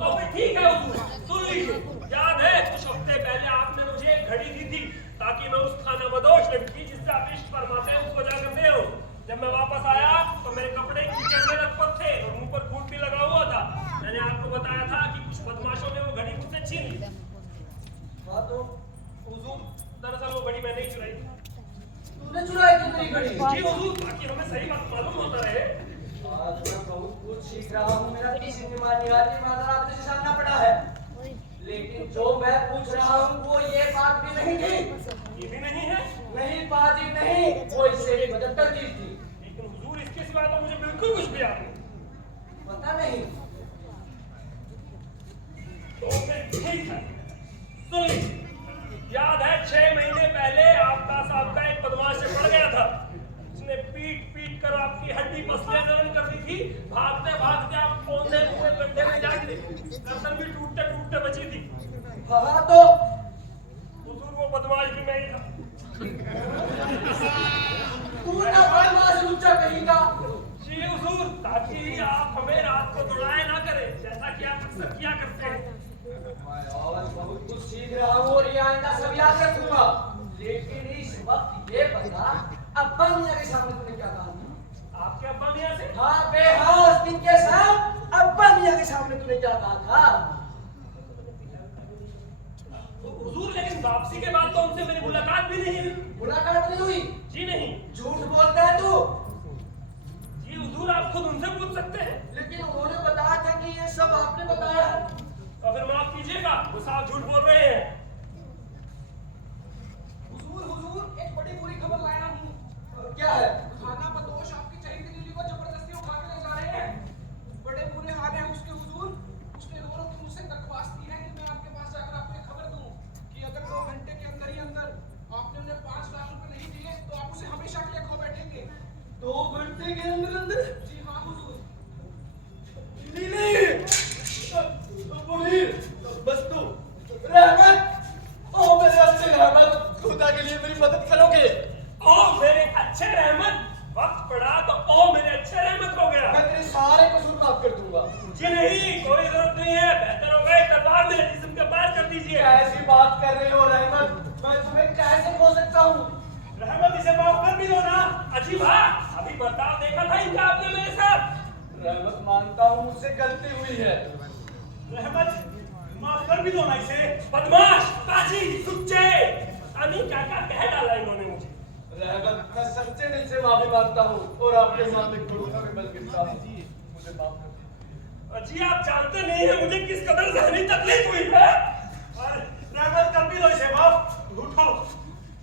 तो फिर ठीक है हुजूर, सुन लीजिए, याद है कुछ हफ्ते पहले आपने मुझे एक घड़ी दी थी ताकि मैं उस खानाबदोश लड़की जिससे आप इश्क फरमाते हैं उसको जाकर दे आऊं। जब मैं वापस आया तो मेरे कपड़े कीचड़ में लथपथ थे और मुंह पर खून भी लगा हुआ था। मैंने आपको बताया था कि कुछ बदमाशों ने वो घड़ी मुझसे छीन ली। हाँ तो हुजूर, दरअसल वो घड़ी मैंने ही चुराई थी। तूने चुराई थी मेरी घड़ी? जी हुजूर, ताकि हमें सही बात मालूम होता रहे। आज मैं बहुत कुछ सीख रहा हूँ, मेरा किसी निमानियाती माजरात से सामना पड़ा है, लेकिन जो मैं पूछ रहा हूँ वो ये बात भी नहीं थी। ये भी नहीं है? नहीं बाजी नहीं, वो इससे भी बदतर चीज थी। लेकिन हुजूर इसके सिवा तो मुझे बिल्कुल कुछ भी याद नहीं। पता नहीं। तो फिर ठीक है, सुन लीजिए, याद है 6 महीने पहले आपका साहब का एक बदमाश से पड़ गया था। उसने पीट पीट कर आपकी हड्डी पसलियां नरम कर दी थी। भागते भागते आप पौधे हुए गड्ढे में जा गिरे, गर्दन भी टूटते टूटते बची थी। हाँ तो हुजूर वो बदमाश भी मैं ही था। तू ना बदमाश लुच्चा कहीं का। जी हुजूर, ताकि आप हमें रात को दुलाए ना करें जैसा कि आप अक्सर किया करते हैं। मैं और बहुत कुछ सीख रहा हूँ और ये आइंदा सब याद रखूंगा, लेकिन इस वक्त ये बता, अब्बा मियां के सामने तूने क्या कहा था? आपके अब्बा मियां से? हाँ बेहोश दिन के साथ अब्बा मियां के सामने तूने क्या कहा था? तो हुजूर, लेकिन वापसी के बाद तो उनसे मेरी मुलाकात भी नहीं हुई। मुलाकात नहीं हुई? जी नहीं। झूठ बोलता है तू। जी हुजूर, आप खुद उनसे पूछ सकते हैं। लेकिन उन्होंने बताया था कि ये सब आपने बताया है। तो फिर माफ कीजिएगा, वो साहब झूठ बोल रहे हैं। हुजूर, एक बड़ी बुरी खबर लाया हूँ। क्या है? खाना बदोश आपकी चहेती दिल्ली को जबरदस्ती उठा के ले जा रहे हैं। बड़े बुरे हाल हैं उसके हुजूर। उसने रो रो के मुझसे दरख्वास्त की है कि मैं आपके पास जाकर आपको एक खबर दूं कि अगर 2 घंटे के अंदर ही अंदर आपने उन्हें 5 लाख रुपए नहीं दिए तो आप उसे हमेशा के लिए खो बैठेंगे। 2 घंटे के अंदर अंदर? जी हाँ हुजूर। नीली, मुनीर, बस तू, रहमत, ओ मेरे अच्छे रहमत, खुदा के लिए मेरी मदद करोगे? ओ मेरे अच्छे रहमत, वक्त पड़ा तो ओ मेरे अच्छे रहमत हो गया। मैं तेरे सारे कसूर माफ कर दूंगा। जी नहीं, कोई जरूरत नहीं है, बेहतर होगा ये तलवार मेरे जिस्म के पार कर दीजिए। ऐसी बात कर रहे हो रहमत, मैं तुम्हें कैसे खो सकता हूँ? रहमत, इसे माफ कर भी दो ना। अजीब है, अभी बर्ताव देखा था इनका आपने मेरे साथ। रहमत, मानता हूँ मुझसे गलती हुई है। रहमत, माफ कर भी दो ना इसे। बदमाश, पाजी, सुच्चे, अनी क्या क्या कह डाला इन्होंने मुझे। रहमत, मैं सच्चे दिल से माफी मांगता हूँ और आपके सामने घुटनों में बल गिरता हूँ, मुझे माफ कर दीजिए। अजी आप जानते नहीं है मुझे किस कदर ज़हनी तकलीफ हुई है। और रहमत कर भी दो इसे माफ। उठो,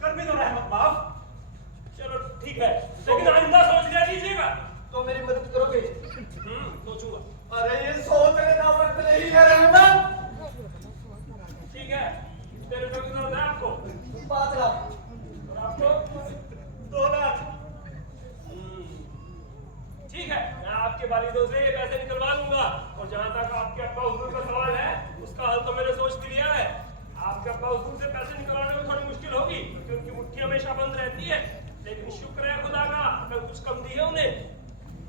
कर भी दो रहमत माफ। चलो ठीक है, लेकिन आइंदा सोच लिया कीजिएगा। तो मेरी मदद करोगे? सोचूंगा। अरे ये सोचने का वक्त नहीं है रहमत। ठीक है, तेरे को कितना है आपको? 5 लाख। और आपको? 2 लाख। ठीक है, मैं आपके वालिदों से ये पैसे निकलवा लूंगा। और जहां तक आपके अब्बा हुजूर का सवाल है, उसका हल तो मैंने सोच भी लिया है। आपके अब्बा हुजूर से पैसे निकलवाने में थोड़ी मुश्किल होगी क्योंकि उनकी मुट्ठी हमेशा बंद रहती है, लेकिन शुक्र है खुदा का, अगर कुछ कम दी है उन्हें।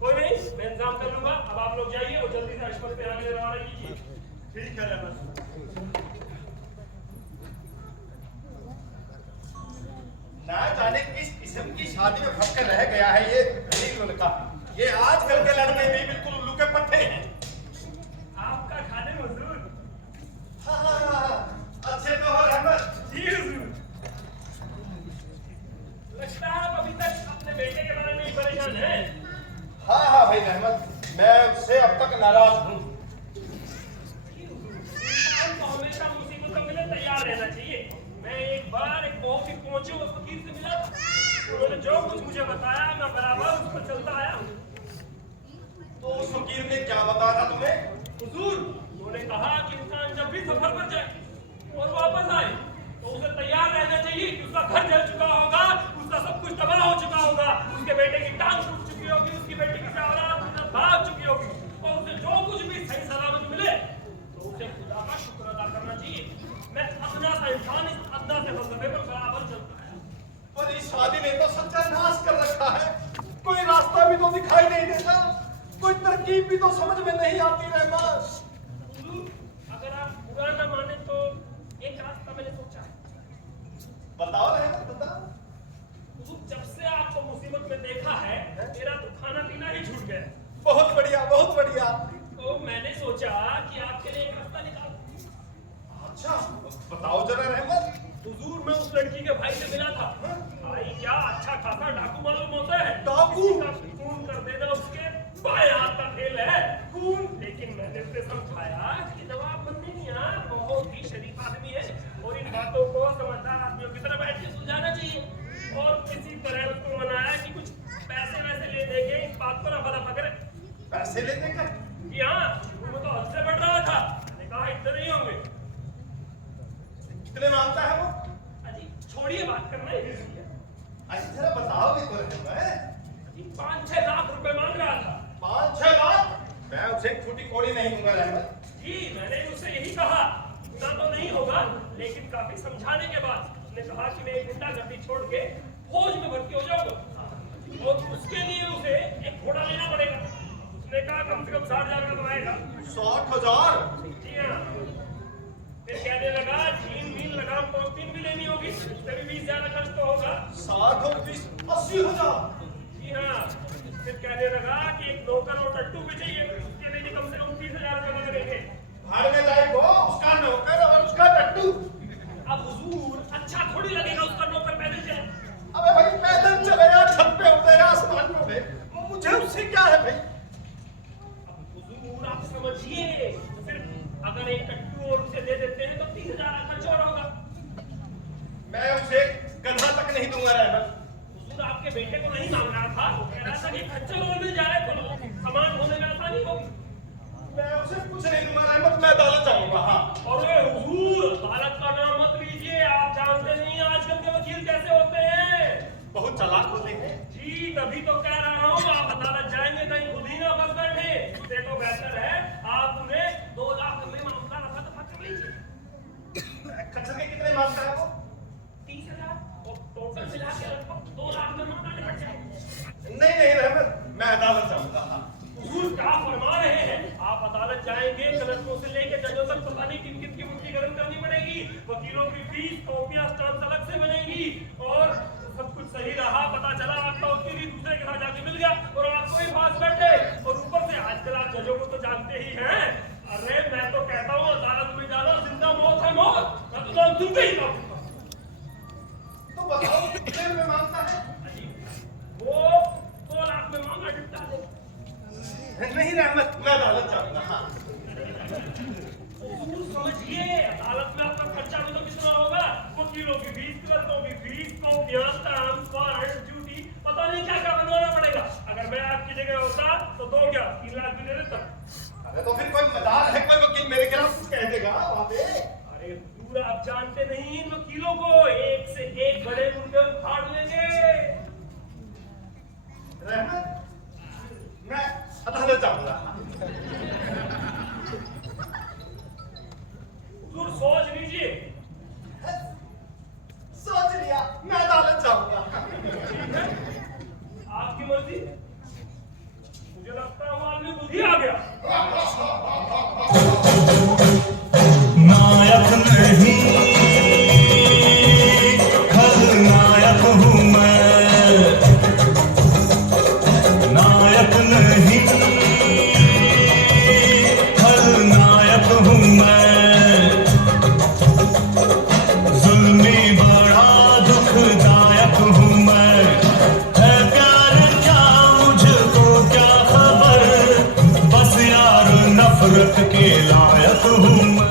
कोई नहीं, मैं इंतजाम कर लूंगा। अब आप लोग जाइए और जल्दी से अशफाक पे आगे रवाना कीजिए। ठीक है रहमत। ना जाने किस किस्म की शादी में फंस कर रह गया है ये गरीब लड़का। ये आजकल के लड़के भी बिल्कुल उल्लू के पट्टे हैं। आपका खाने हुजूर। हाँ, अच्छे तो हो रहमत। जी हुजूर। लगता है आप अभी तक अपने बेटे के बारे में ही परेशान हैं। हाँ भाई रहमत, मैं उससे अब तक नाराज हूँ। इंसान तो पहुंचे उस फकीर से मिला। उन्होंने जो कुछ मुझे बताया मैं बराबर उस पर चलता आया हूँ। तो उस फकीर ने क्या बताया था तुम्हें? हुजूर, उन्होंने कहा कि इंसान जब भी सफर पर जाए और वापस आए तो उसे तैयार रहना चाहिए कि उसका घर जल चुका होगा, उसका सब कुछ तबाह हो चुका होगा, उसके बेटे की टांग टूट चुकी होगी, उसकी बेटी की औलाद भाग चुकी होगी और उसे जो कुछ भी सही सलामत मिले तो उसे खुदा का शुक्र अदा करना चाहिए। मैं अपना सा इंसान इस अदना से फलसफे पर बराबर चलता है। पर इस शादी ने तो सत्यानाश कर रखा है। कोई रास्ता भी तो दिखाई नहीं देता, कोई तरकीब भी तो समझ में नहीं आती। रहमत, अगर आप बुरा न माने तो एक रास्ता मैंने सोचा है। बताओ रहमत, बताओ। जब से आपको मुसीबत में देखा है मेरा तो खाना पीना ही छूट गया। बहुत बढ़िया, बहुत बढ़िया। तो मैंने सोचा कि आपके लिए एक रास्ता निकालूं। अच्छा, बताओ जरा रहमत। हुजूर, मैं उस लड़की के भाई से मिला था। भाई क्या अच्छा खासा डाकू मालूम होता है। डाकू? किसी का खून कर देना उसके बाएं हाथ का खेल है। खून, लेकिन मैंने उसे समझाया कि जवाबबंदी नहीं यार, बहुत ही शरीफ आदमी है और इन बातों को समझदार आदमियों की तरह बैठ के सुलझाना चाहिए। और किसी तरह उसको मनाया कि कुछ पैसे वैसे ले देके इस बात को रफा दफा करे। पैसे ले देकर? जी हाँ, वो तो हद से बढ़ रहा था। मैंने कहा इतने नहीं होंगे। कितने मांगता है वो? अजी छोड़िए, बात करना ही है। अच्छा जरा बताओगे तो रहमत। 5-6 लाख रुपए मांग रहा था। 5-6 लाख? मैं उसे छोटी कोड़ी नहीं दूंगा रहमत। जी, मैंने उससे यही कहा, इतना तो नहीं होगा, लेकिन काफी समझाने के बाद उसने कहा कि मैं गुंडागर्दी छोड़ के फौज में भर्ती हो जाऊंगा और उसके लिए उसे एक घोड़ा लेना पड़ेगा। उसने कहा कम से कम 60,000 का तो आएगा। 60,000? जी हाँ। फिर कहने लगा 3 मील लगाम पहुंचती भी लेनी होगी, उससे भी 20,000 खर्च तो होगा। 60 और 20, 80,000। जी हाँ। फिर कहने लगा कि एक नौकर और टट्टू भी चाहिए, उसके लिए भी कम से कम 30,000 रुपए लगेंगे। भाड़ में जाए वो, उसका नौकर और उसका टट्टू। अब हुजूर, अच्छा थोड़ी लगेगा उसका नौकर पैदल चले। अबे भाई पैदल चलेगा, छत पे उड़ेगा, आसमान में उड़े, मुझे उससे क्या है भाई? हुजूर आप समझिए, तो फिर अगर एक टट्टू और उसे दे देते हैं तो 30,000 खर्च और होगा। मैं उसे गधा तक नहीं दूंगा रहमत। हुजूर आपके बेटे को नहीं मांग रहा था, वो कह रहा था कि खच्चर और मिल जाए तो सामान होने में आसानी होगी। मैं उसे कुछ नहीं दूंगा रहमत, मैं अदालत जाऊंगा। हाँ। अरे हुजूर, अदालत का नाम मत लीजिए, आप जानते नहीं आजकल के वकील कैसे होते हैं। बहुत चालाक होते हैं। जी तभी तो कह रहा हूँ, आप अदालत जाएंगे कहीं खुद ही ना फंस बैठे। इससे तो बेहतर है आप उन्हें 2 लाख में मामला रफा दफा कर लीजिए। खच्चर के कितने मांगता है वो? 30,000 और टोटल मिला के लगभग 2 लाख में मामला निपट जाए। नहीं रहमत, मैं अदालत जाऊंगा। हाँ। हुजूर क्या फरमा रहे हैं? आप अदालत जाएंगे, कलेक्टरों से लेके जजों तक पता नहीं किन किन की मुट्ठी गर्म करनी पड़ेगी, वकीलों की फीस, कॉपियां, स्टाम्प अलग से बनेगी और सब कुछ सही रहा, पता चला आपका वकील ही दूसरे के साथ जाके मिल गया और आपको ही फांस बैठे। और ऊपर से आजकल आप जजों को तो जानते ही हैं। अरे मैं तो कहता हूँ अदालत में जाना जिंदा मौत है मौत, मैं तो नाम सुनते ही काफूंगा। तो बताओ कितने में मांगता है? वो 2 लाख में मामला निपटा दे। नहीं रहमत, मैं अदालत जाऊंगा। हाँ। हुजूर समझिए, अदालत में आपका खर्चा भी तो कितना होगा, वकीलों की फीस, क्लर्कों की फीस, कॉपियां, स्टाम्प, वारंट, ड्यूटी, पता नहीं क्या क्या बनवाना पड़ेगा। अगर मैं आपकी जगह होता तो 2 क्या 3 लाख भी दे देता। अरे तो फिर कोई मजाक है, कोई वकील मेरे खिलाफ कुछ कह देगा वहां पे? अरे हुजूर आप जानते नहीं इन वकीलों को, एक से एक बड़े मुद्दे उखाड़ लेंगे। रहमत, मैं अदालत जाऊंगा। हुजूर सोच लीजिए। सोच लिया, मैं अदालत जाऊंगा। ठीक है, आपकी मर्जी। मुझे लगता है वो आदमी खुद ही आ गया। नायक नहीं खलनायक हूँ मैं, नायक नहीं खलनायक हूँ मैं, जुल्मी बड़ा दुखदायक हूँ मैं, है प्यार क्या मुझको क्या खबर, बस यार नफरत के लायक हूँ मैं।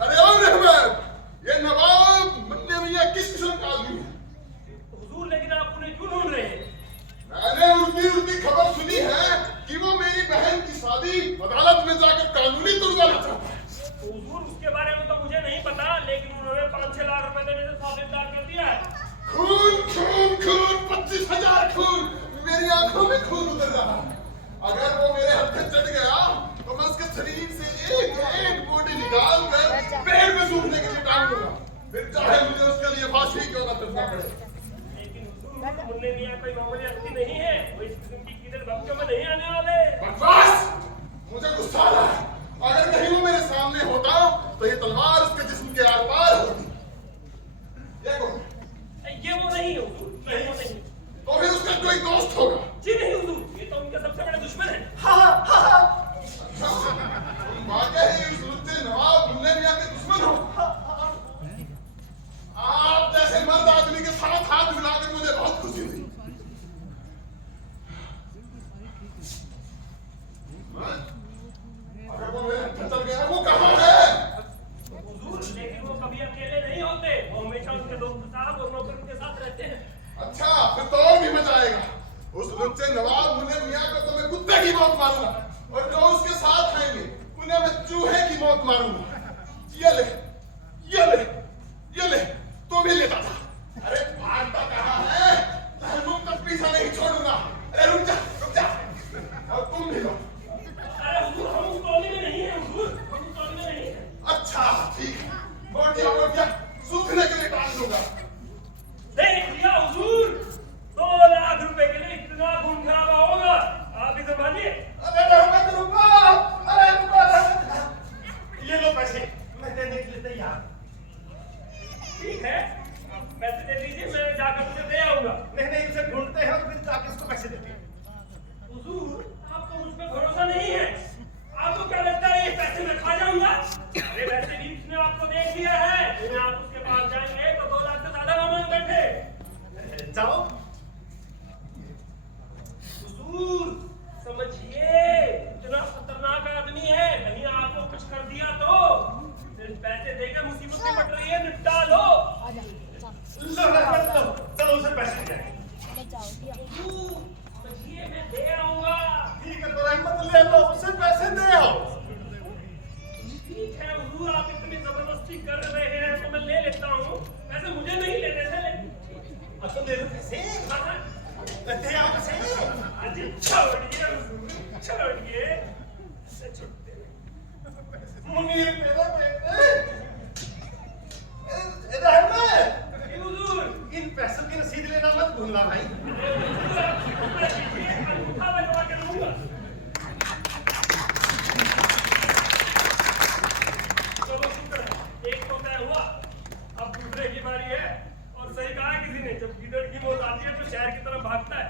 अरे और रहमत, ये नवाब आंखों में खून उतर रहा है। अगर वो मेरे हत्थे चढ़ गया तो मैं उसके शरीर से एक एक बूटी निकाल कर पेड़ में सूखने के लिए टांग दूंगा, फिर चाहे मुझे उसके लिए फांसी क्यों न चढ़ना पड़े। लेकिन हुजूर, मुन्ने मियां कोई मामूली व्यक्ति नहीं है, वो इस किस्म की कीदड़ भक्तों में नहीं आने वाले। बकवास! मुझे गुस्सा आ रहा है। अगर कहीं वो मेरे सामने होता तो ये तलवार उसके जिस्म के आर पार होती। ये कौन है? ये वो नहीं है हुजूर, ये वो नहीं। तो फिर उसका कोई दोस्त होगा। जी नहीं हुजूर, ये तो उनके सबसे बड़े दुश्मन है। तुम वाकई उस लुच्चे नवाब मुन्ने मियां के दुश्मन हो। आप जैसे मर्द आदमी के साथ हाथ मिलाकर मुझे बहुत खुशी हुई। अगर वो मेरे हत्थे चल गया, वो कहाँ है? हुजूर, लेकिन वो कभी अकेले नहीं होते, वो हमेशा उनके दोस्त साहब और नौकर उनके साथ रहते हैं। अच्छा, फिर तो और भी मजा आएगा। उस लुच्चे नवाब मुन्ने मियां को तो मैं कुत्ते की मौत मारूंगा, और जो उसके साथ आएंगे उन्हें मैं चूहे की मौत मारूंगा। ये ले, ये ले, ये ले, तू भी लेता था। अरे भागता कहाँ है? तुम तक पीछा नहीं छोड़ूंगा। अरे रुक जा, रुक जा, और तुम भी लो। अरे हुजूर, हम उस टोली में नहीं हैं हुजूर, हम उस टोली में नहीं हैं। अच्छा ठीक है, बोल दिया, सूखने के लिए टांग दूंगा। देख लिया हुजूर, 2 लाख रुपए के लिए इतना खून खराबा होगा, आप इसे मानिए। अरे रहमत रुको, अरे रुको, ये लो पैसे, मैं देने के लिए तैयार। ठीक है, आप पैसे दे दीजिए, मैं जाकर उसे दे आऊंगा। नहीं, उसे ढूंढते हैं और फिर जाके उसको पैसे देते हैं। हुजूर, आपको मुझ पे भरोसा नहीं है? आपको क्या लगता है ये पैसे मैं खा जाऊंगा? अरे वैसे भी उसने आपको देख लिया है, यदि आप उसके पास जाएंगे तो 2 लाख से ज्यादा वो मांग बैठे। जाओ। हुजूर, समझिए, इतना खतरनाक आदमी है, कहीं आपको कुछ कर दिया तो सिर्फ पैसे देकर मुसीबत में पड़ रही है, निपटा लो। लो, चलो उसे पैसे दे। हुजूर, समझिए, मैं दे आऊंगा। ठीक है, तो रहमत ले लो, उसे पैसे दे आओ। ठीक है हुजूर, आप इतनी जबरदस्ती कर रहे हैं तो मैं ले लेता हूँ। वैसे मुझे नहीं लेने थे, लेकिन अब तो दे दो पैसे। हाँ, दे आओ पैसे। अजी छोड़िए हुजूर, छोड़िए। छुट्टे मुनीर मेरे बेटे, रहमत, हुजूर, इन पैसों की रसीद लेना मत भूलना भाई। हुजूर, आप शुक्र कीजिए, अंगूठा लगवा के लूंगा। चलो शुक्र है, एक तो तय हुआ, अब दूसरे की बारी है। और सही कहा किसी ने, जब गिदड़ की मौत आती है तो शहर की तरफ भागता है।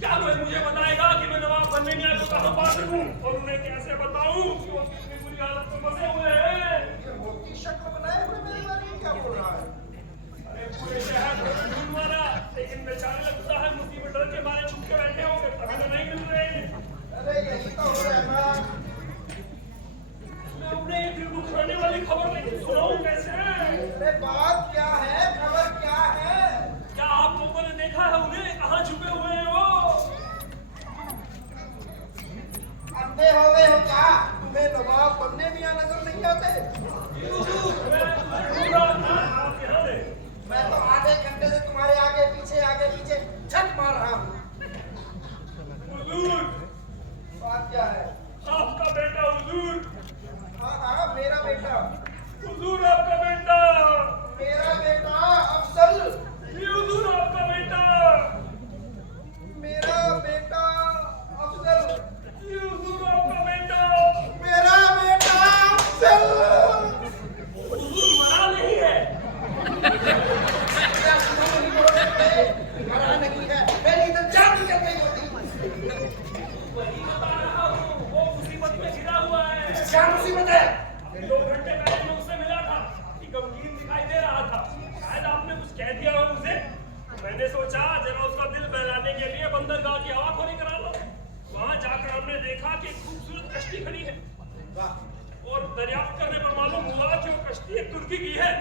क्या कोई मुझे बताएगा कि मैं नवाब बनने मियां को कहां पा सकूं और उन्हें कैसे बताऊं कि वो कितनी बुरी हालत में फंसे हुए हैं? ये मोटी शक्ल बनाए हुए मेरे बारे में क्या बोल रहा है? अरे पूरे शहर में ढूंढ मारा, लेकिन बेचारे लगता है मुसीबत डर के मारे छुप के बैठे होंगे, तभी तो नहीं मिल रहे। अरे यही तो हो रहा है। मैं उन्हें एक दिल दुखाने वाली खबर लेकर सुनाऊं कैसे? अरे बात क्या है, खबर क्या है? क्या आप लोगों ने देखा है उन्हें? कहाँ छुपे हुए हैं वो? अंधे हो गए हो क्या? तुम्हें नवाब बनने भी यहाँ नजर नहीं आते? हुजूर, मैं ढूंढ रहा था, आप यहाँ थे। मैं तो आधे घंटे से तुम्हारे आगे पीछे छक मार रहा हूँ। हुजूर, बात क्या है? आपका बेटा हुजूर। हाँ, मेरा बेटा। हुजूर, आपका बेटा। मेरा बेटा अफजल। ये हुजूर, आपका बेटा। मेरा बेटा अफजल। ये हुजूर, आपका बेटा। मेरा बेटा अफजल। हुजूर, मरा नहीं है। क्या तुम नहीं बोल सकते? मरा नहीं है, मेरी तो जान निकल गई होती। वही बता रहा हूँ, वो मुसीबत में घिरा हुआ है। क्या मुसीबत है? 2 घंटे पहले मैं उससे मिला था, कि गमगीन दिखाई दे रहा था। शायद आपने कुछ कह दिया हो उसे। मैंने सोचा जरा उसका दिल बहलाने के लिए बंदरगाह की हवा खोली करा लो। वहां जाकर हमने देखा कि एक खूबसूरत कश्ती खड़ी है, और दरियाफ्त करने पर मालूम हुआ कि वो कश्ती एक तुर्की की है।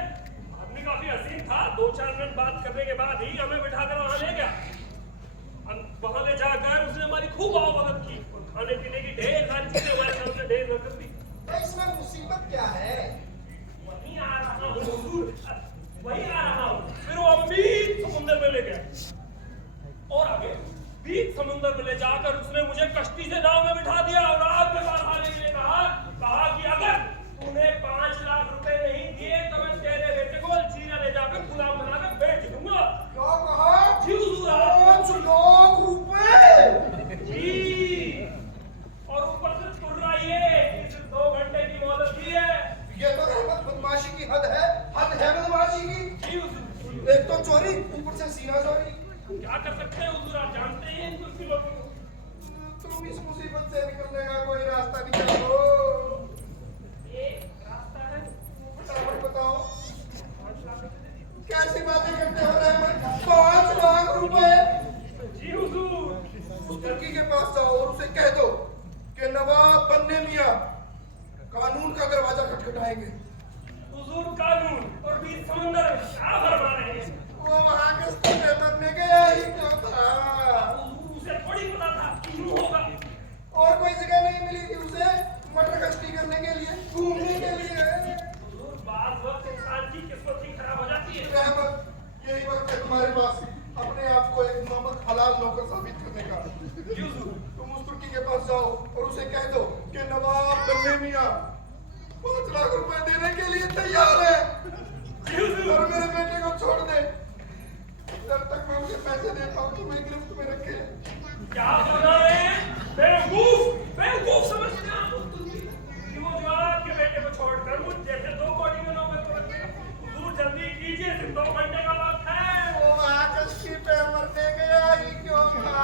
आदमी काफी हसीन था। 2-4 मिनट बात करने के बाद ही हमें बिठाकर वहां ले गया। वहां ले जाकर उसने हमारी खूब मदद की और खाने पीने की ढेर सारी चीजें हमारे सामने ढेर रख दी। इसमें मुसीबत क्या है? वही वहीं आ रहा हूँ हुजूर, वहीं आ रहा हूँ। फिर वो बीच समुंदर में ले गया और आगे बीच समुंदर में ले जाकर उसने मुझे कश्ती से नाव में बिठा दिया और आपके पास आने के लिए कहा कि अगर तूने 5 लाख रुपए नहीं दिए तो मैं तेरे बेटे को अल्जीरिया ले जाकर गुलाम बनाकर बेच दूंगा। क्या कहा? जी हुजूर, 5 लाख रुपए? जी, और ऊपर से तुर्रा ये कि सिर्फ 2 घंटे की मोहलत दी है। ये तो रहमत बदमाशी की हद है बदमाशी की। जी हुजूर, एक तो चोरी, ऊपर से सीना चोरी। क्या कर सकते हैं हुजूर, आप जानते ही हैं कुछ लोगों को। तुम इस मुसीबत से निकलने का कोई रास्ता निकालो। एक रास्ता है, फटाफट बताओ। कैसी बातें करते हो रहमत? 5 लाख रुपए? जी हुजूर, उस लड़की के पास जाओ और उसे कह दो कि नवाब बन्ने मियां कानून का दरवाजा खटखटाएंगे। हुजूर कानून और बीच समंदर में क्या फरमा रहे हैं? वो वहां कश्ती में मरने गया ही क्यों था? उसे थोड़ी पता था कि यूं होगा। और कोई जगह नहीं मिली थी उसे मटर कश्ती करने के लिए, घूमने के लिए? हुजूर, बात वक्त इंसान की किस्मत ही खराब हो जाती है। रहमत, यही वक्त है तुम्हारे पास अपने आप को एक नमक हलाल नौकर साबित करने का। जी हुजूर, तुम उस तुर्की के पास जाओ और उसे कह दो कि नवाब बन्ने मियां 5 लाख रुपए देने के लिए तैयार है जी हुजूर, और मेरे बेटे को छोड़ दे। जब तक मैं उसे पैसे देता हूँ तुम्हें गिरफ्त में रखे। क्या बोल रहे हैं? बेवकूफ समझते हैं आप कि वो जो आपके बेटे को छोड़कर मुझ जैसे 2 कोटी के नौकर को रखेगा। हुजूर जल्दी कीजिए, सिर्फ 2 घंटे का वक्त है। वो वहां कश्ती पे मरने गया ही क्यों था?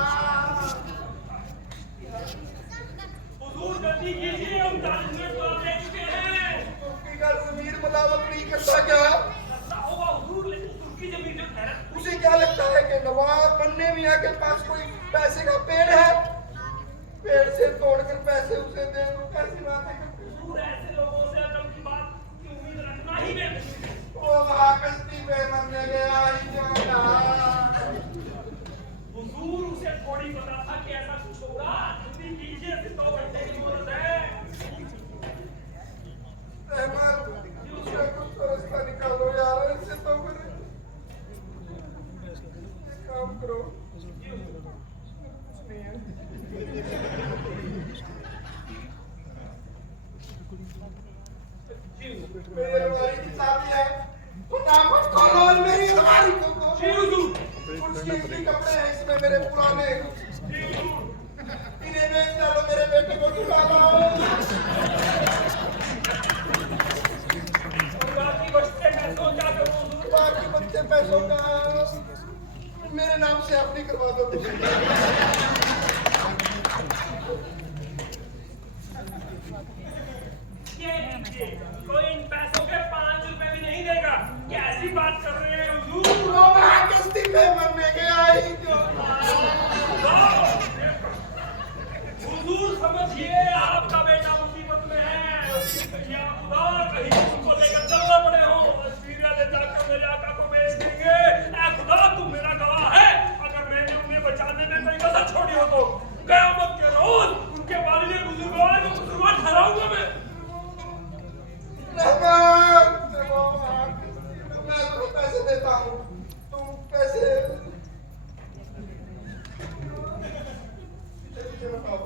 हुजूर जल्दी कीजिए, 39 मिनट तो आप ले चुके हैं। तुर्की का जमीर मलावत नहीं करता क्या? ऐसा होगा हुजूर, लेकिन तुर्की जमीन जो है ना, उसे क्या लगता है कि नवाब बन्ने मियां के पास कोई पैसे का पेड़ है? पेड़ से तोड़कर पैसे उसे दे दो। कैसी बातें करते हो? हुजूर ऐसे लोगों से अकल की बात की उम्मीद रखना ही बेवकूफी है। वो वहां कश्ती पे मरने गया ही क्यों था? हुजूर उसे थोड़ी पता था कि ऐसा कुछ होगा। जल्दी कीजिए, सिर्फ 2 घंटे की मोहलत है। रहमत, उसे कुछ तो रास्ता निकालो यार, ऐसे तो फिर काम करो। कुछ नहीं है। मेरी अलमारी की चाबी है, फटाफट खोलो और मेरी अलमारी को खोलो। जी हुजूर, कुछ कीमती कपड़े हैं इसमें मेरे पुराने, जी हुजूर, इन्हें बेच डालो, मेरे बेटे को छुड़ा लाओ। और बाकी बचते पैसों क्या करूं हुजूर? बाकी बच्चे पैसों का मेरे नाम से आप नहीं करवा दो। ये लीजिए, कोई इन पैसों के 5 रुपए भी नहीं देगा। कैसी बात कर रहे हैं हुजूर? वो वहां कश्ती पे मरने गया ही क्यों था? हुजूर समझिए, आपका बेटा मुसीबत में है। या खुदा कहीं उसको लेकर चलना पड़े हो, अल्जीरिया ले जाकर मेरे आका को बेच देंगे। ऐ खुदा, तुम मेरा गवाह है, अगर मैंने उन्हें बचाने में कोई कसर छोड़ी हो तो कयामत के रोज उनके वालिद बुजुर्गवार को कसूरवार ठहराऊंगा मैं। रहमत, मैं तुम्हें पैसे देता हूँ, तुम पैसे बताओ।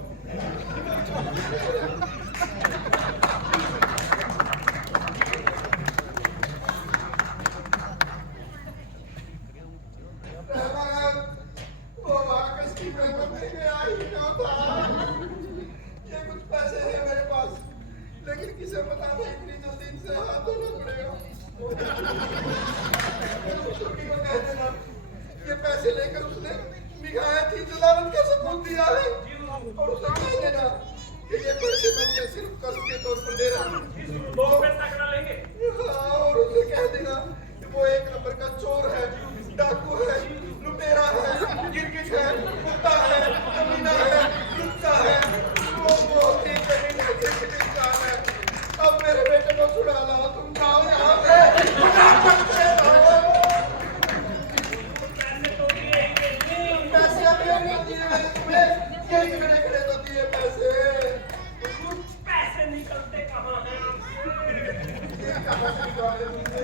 वो वहां कश्ती पे मरने गया ही क्यों था? ये कुछ पैसे हैं मेरे पास, लेकिन किसे बताना, इतनी जल्दी इनसे हाथ धोना पड़ेगा। तुर्की को कह देना ये पैसे लेकर उसने निगाहती जलावत का सबूत दिया है और उसे कह देना कि ये पैसे मैं उसे सिर्फ कर्ज के तौर पर दे रहा हूँ। 2 पैसा करा लेंगे। हाँ, और उसे कह देना कि वो 1 नंबर का चोर है, डाकू है, लुटेरा है, गिरगिट है, कुत्ता है, कमीना है, लुच्चा है, वो बहुत ही कमीना गिरगिट इंसान है। अब मेरे बेटे को छुड़ा लाओ, तुम जाओ यहाँ से, फटाफट से जाओ। पैसे तो दिए ही नहीं। पैसे अभी नहीं दिए मैंने तुम्हें, यही खड़े खड़े तो दिए पैसे। हुजूर, पैसे निकलते कहाँ जाने दीजिए।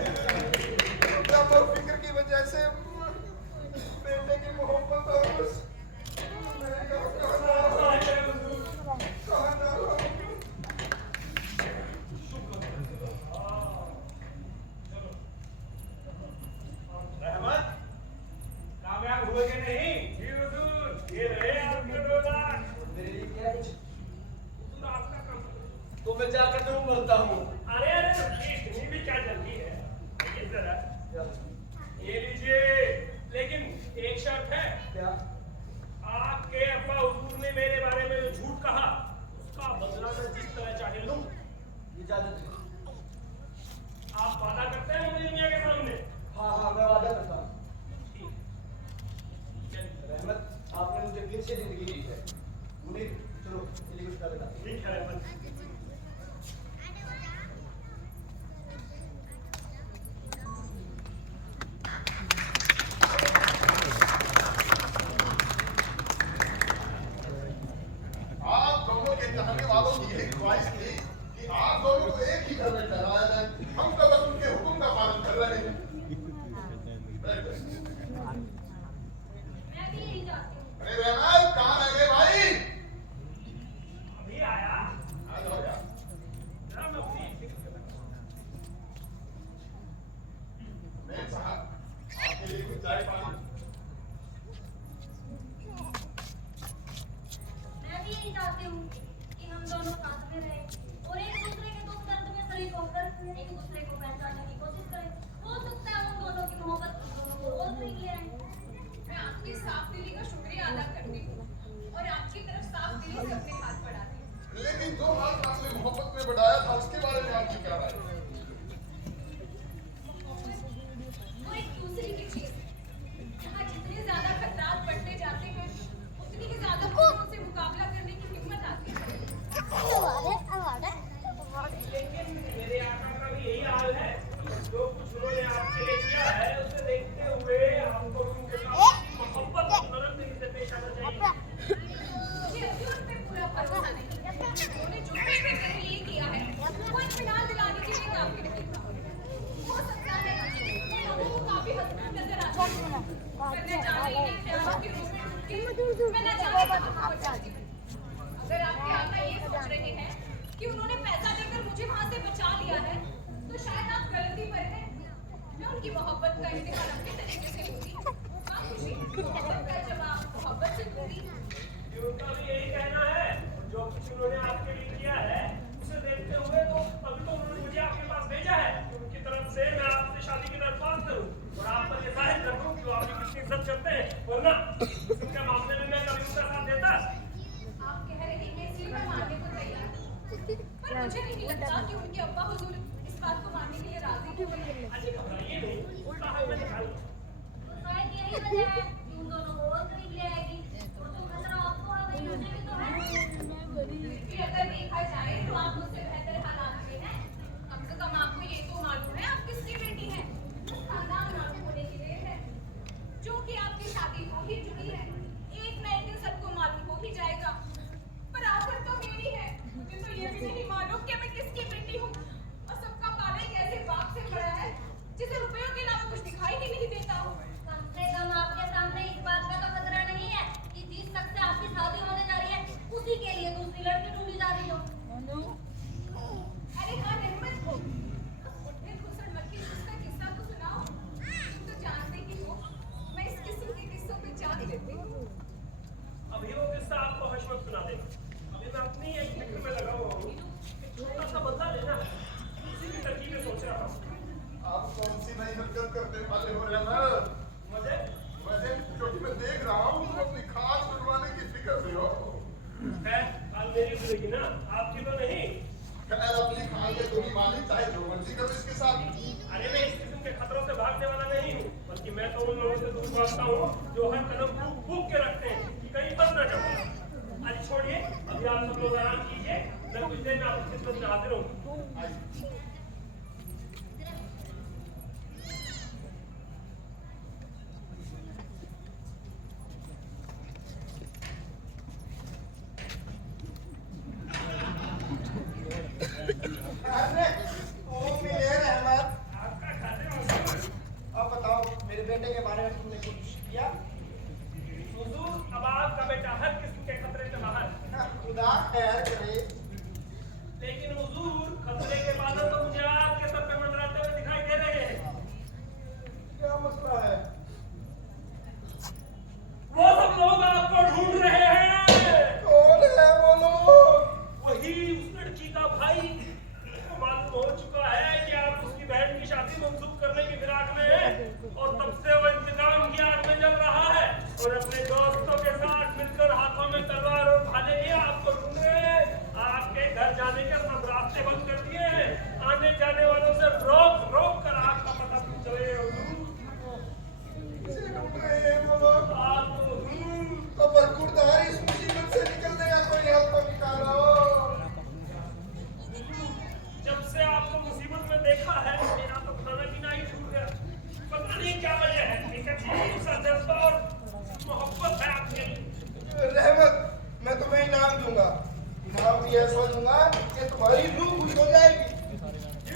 गम और फिक्र की वजह से बेटे की मोहब्बत और उस मैं कहाँ जा रहा हूँ। रहमत कामयाब हुए कि नहीं? जी हुजूर, ये रहे आपके 2 लाख। मेरे लिए क्या कुछ हुजूर, आपका काम करो। तो मैं जाकर जरूर बोलता हूँ। अरे इतनी भी क्या जल्दी है? ये जरा ये लीजिए, लेकिन एक शर्त है। क्या? आपके अब्बा हुजूर ने मेरे बारे में जो झूठ कहा उसका बदला मैं जिस तरह चाहे लूं। इजाजत है। आप वादा करते हैं मुझे दुनिया के सामने? हाँ हाँ, मैं वादा करता हूँ। ठीक। रहमत, आपने मुझे फिर से जिंदगी दी है। मुनीर, चलो मुझे कुछ कर देता। ठीक है रहमत। आप दोनों के चाहने वालों की यही ख्वाहिश थी कि आप दोनों को एक ही घर में ठहराया जाए। हम तो बस उनके हुक्म का पालन कर रहे हैं। मैं भी यही चाहती हूँ। अरे रहमान कहाँ रह गए भाई? अभी आया। आ जाओ यार। जरा मैं अपनी फिक्र कर रहा हूं। मेम साहब आपके लिए कुछ चाय पानी। मैं भी यही चाहती हूँ कि हम दोनों साथ में रहें और एक दूसरे के दुख दर्द में शरीक होकर एक दूसरे को पहचानने की कोशिश करें। हो सकता है उन दोनों की मोहब्बत हम दोनों को और करीब ले आए। मैं आपकी साफ दिली का शुक्रिया अदा करती हूँ और आपकी तरफ साफ दिली से अपने हाथ बढ़ाती हूँ। लेकिन जो हाथ आपने मोहब्बत में बढ़ाया था उसके बारे में आपकी क्या राय है? वो एक दूसरी की चीज है। जहाँ जितने ज्यादा खतरात बढ़ते जाते हैं उतनी ही ज्यादा मुझे उनसे मुकाबला करने की हिम्मत आती है। लेकिन मेरे आका का भी यही हाल है। जो कुछ उन्होंने आपके लिए किया है उसे देखते हुए आपको उनके साथ मोहब्बत और नरमी से पेश आना चाहिए। मुझे अभी उन पे पूरा भरोसा नहीं। उन्होंने जो कुछ भी मेरे लिए किया है वो इत्मीनान दिलाने के लिए काफी नहीं था। हो सकता है मैं लोगों को काफी हसमुख नजर आती हूँ। पर मैं जाने ही ख्यालों के रूप में उनके मैं न जाने कहाँ पहुंच जाती हूँ। अगर आपके आका ये सोच रहे हैं कि उन्होंने पैसा देकर मुझे वहां से बचा लिया है तो शायद आप गलती पर हैं। मैं उनकी मोहब्बत का इम्तिहान अपने तरीके से लूंगी। हाँ खुशी, मोहब्बत का जवाब मोहब्बत से दूंगी। कि उनका भी यही कहना है। जो कुछ उन्होंने आपके लिए किया है उसे देखते हुए तो अभी तो उन्होंने मुझे आपके पास भेजा है कि उनकी तरफ से मैं आपसे शादी की दरख्वास्त करूं और आप पर ये जाहिर कर दूं कि वो आपकी कितनी इज्जत करते हैं। वरना उनके मामले में मैं कभी उनका साथ देता। आप कह रहे हैं इसलिए मैं मानने को तैयार हूँ। पर मुझे नहीं लगता कि उनके अब्बा हुजूर इस बात को मानने के लिए राजी होंगे। अजी घबराइए नहीं, उसका हल मैं निकाल लूंगा। तो शायद यही वजह है कि उन दोनों को और करीब ले आएगी। और जो खतरा आपको और नहीं मुझे भी तो है। फिर भी अगर देखा जाए तो आप मुझसे बेहतर हालात में हैं। कम से कम आपको ये तो मालूम है आप किसकी बेटी हैं। खानदान मालूम होने की देर है। जो कि आपकी शादी हो ही चुकी है। एक न एक दिन सबको मालूम हो ही जाएगा। पर आखिर तो मेरी है। मुझे तो ये भी नहीं मालूम कि मैं किसकी बेटी हूँ। और सबका पाला एक ऐसे बाप से पड़ा है जिसे रुपयों के अलावा कुछ दिखाई ही नहीं देता हूँ। कम से कम आपके सामने इस बात का तो खतरा नहीं है कि जिस शख्स से आपकी शादी होने जा रही है उसी के लिए दूसरी लड़की ढूंढी जा रही हो। अरे हाँ रहमत, उठने घुसड़ मक्खी जिसका किस्सा तो सुनाओ। तुम तो जानते ही हो मैं इस किस्म के किस्सों पे जान लेती हूँ। अभी वो किस्सा आपको हशमत सुना देगा। अभी मैं अपनी एक फिक्र में लगा हुआ हूँ। एक छोटा सा बदला लेना है। उसी की तरकीबें सोच रहा हूँ। आप कौन सी नई हरकत करने वाले हो रहमान? मुझे क्योंकि मैं देख रहा हूँ तुम अपनी खास बनवाने की फिक्र में हो। खैर हाल मेरी सुनेगी ना, आपकी तो नहीं। खैर अपनी खाल के तुम ही मालिक, चाहे जो मर्जी करो इसके साथ। अरे मैं इस किस्म के खतरों से भागने वाला नहीं हूँ, बल्कि मैं तो उन लोगों से दूर भागता हूँ जो हर कदम फूक फूक के रखते हैं कि कहीं फंस ना जाऊँ। आज छोड़िए, अभी आप सब लोग आराम कीजिए। मैं कुछ देर में आपकी खिदमत में हाजिर हूँ। अरे तू मिले रहमत, दूंगा, इनाम भी ऐसा दूंगा कि तुम्हारी रूह खुश हो जाएगी।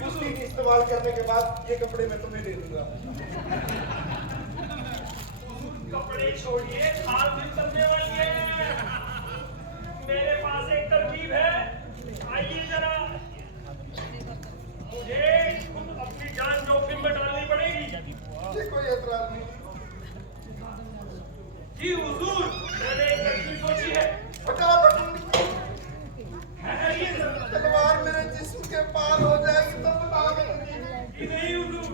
उस दिन इस्तेमाल करने के बाद ये कपड़े मैं तुम्हें दे दूंगा। कपड़े छोड़िए, खाल भी चलने वाली है। मेरे पास एक तरकीब है, आइए जरा। मुझे खुद अपनी जान जोखिम में डालनी पड़ेगी। ये कोई एतराज नहीं। जी हुजूर, मैंने एक तरकीब सोची है। फटाफट ठहरिए जरा। तलवार मेरे जिस्म के पार हो जाएगी तब बताओगे। जी नहीं हुजूर,